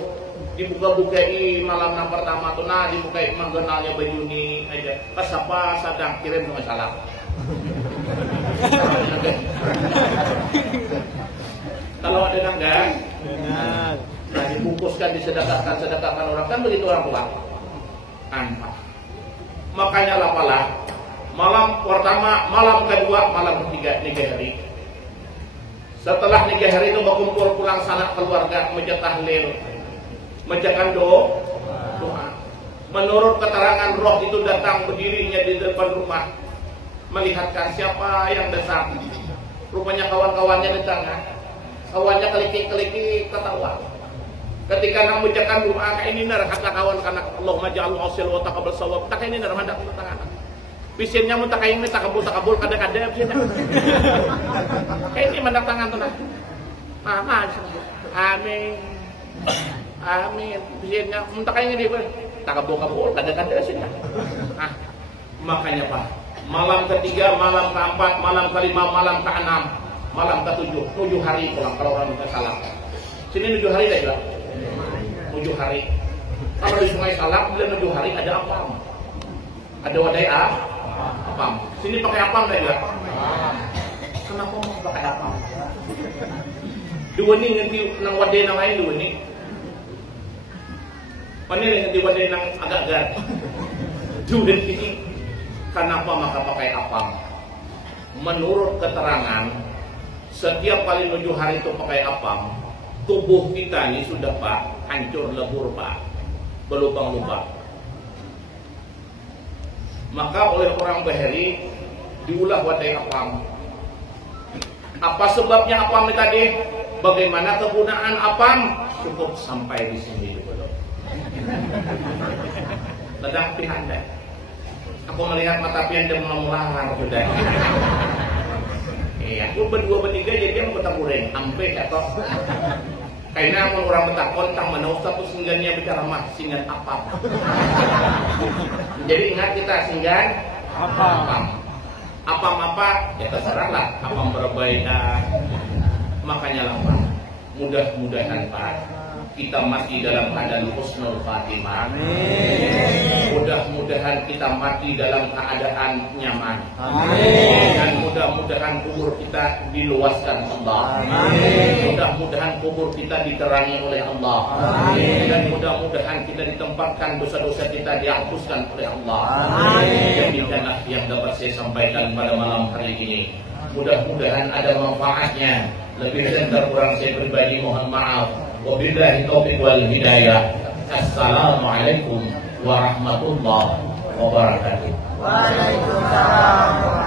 dibuka-bukai malam yang pertama tuh nah dibukai menggenalnya baju ini aja. Pas apa sadang kirim sama salam. Kalau ada nangga, nah dibungkuskan, disedekahkan orang kan begitu orang tua. Tanpa. Makanya lapalah malam pertama, malam kedua, malam ketiga nikah hari. Setelah nikah hari itu berkumpul pulang sanak keluarga, membaca tahlil, membacakan doa. Menurut keterangan roh itu datang berdirinya di depan rumah, melihatkan siapa yang datang. Rupanya kawan-kawannya datang. Kawannya keliki-keliki ketawa. Ketika nak membacakan doa kayak ini nar kata kawan kana Allahumma ja'al usil wa taqabbal shawab. Tak ini nar mandak tangan. Bisinnya mun tak ini takabul kada-kada bisinnya. Kayak ini mandak tangan tuh nah. Amin. Amin. Bisinnya mun tak ini dia takabul kada-kada bisinnya. Makanya Pak, malam ketiga, malam keempat, malam kelima, malam keenam, malam ketujuh, 7 hari pulang kalau orang minta salam. Sini 7 hari dah juga. 7 hari. Kalau di Sungai Salak, bila 7 hari ada apam. Ada wadai apam. Sini pakai apam dah juga. Kenapa mau pakai apam? Dua ni ngerti nang wadai nang lain dua ni. Pani ngerti wadai nang agak-agak. Dua ni. Kenapa maka pakai apam? Menurut keterangan, setiap kali 7 hari itu pakai apam, tubuh kita ini sudah Pak hancur lebur Pak, berlubang-lubang. Maka oleh orang Bahari diulah wadai apam. Apa sebabnya apam ini tadi? Bagaimana kegunaan apam? Cukup sampai di sini dulu. Ledang pihak deh. Aku melihat mata pian dia melangar sudah. Iya, aku berdua bertiga jadi dia mau bertaburin, sampai jatuh. Kayaknya mau orang betakon tang mana ustaz tuh singgannya bicara mah singgan apa? Jadi ingat kita singgan apa? Apa ya terserahlah. Apa berbeda. Makanya lama. Mudah-mudahan Pak kita mati dalam keadaan husnul khatimah. Amin. Mudah-mudahan kita mati dalam keadaan nyaman. Amin. Dan mudah-mudahan kubur kita diluaskan Allah. Amin. Mudah-mudahan kubur kita diterangi oleh Allah. Amin. Dan mudah-mudahan kita ditempatkan dosa-dosa kita dihapuskan oleh Allah. Amin. Demikianlah yang dapat saya sampaikan pada malam hari ini. Mudah-mudahan ada manfaatnya. Lebih dan kurang saya pribadi mohon maaf. Wabillahi taufiq wal hidayah. Assalamualaikum warahmatullahi wabarakatuh. Waalaikumsalam.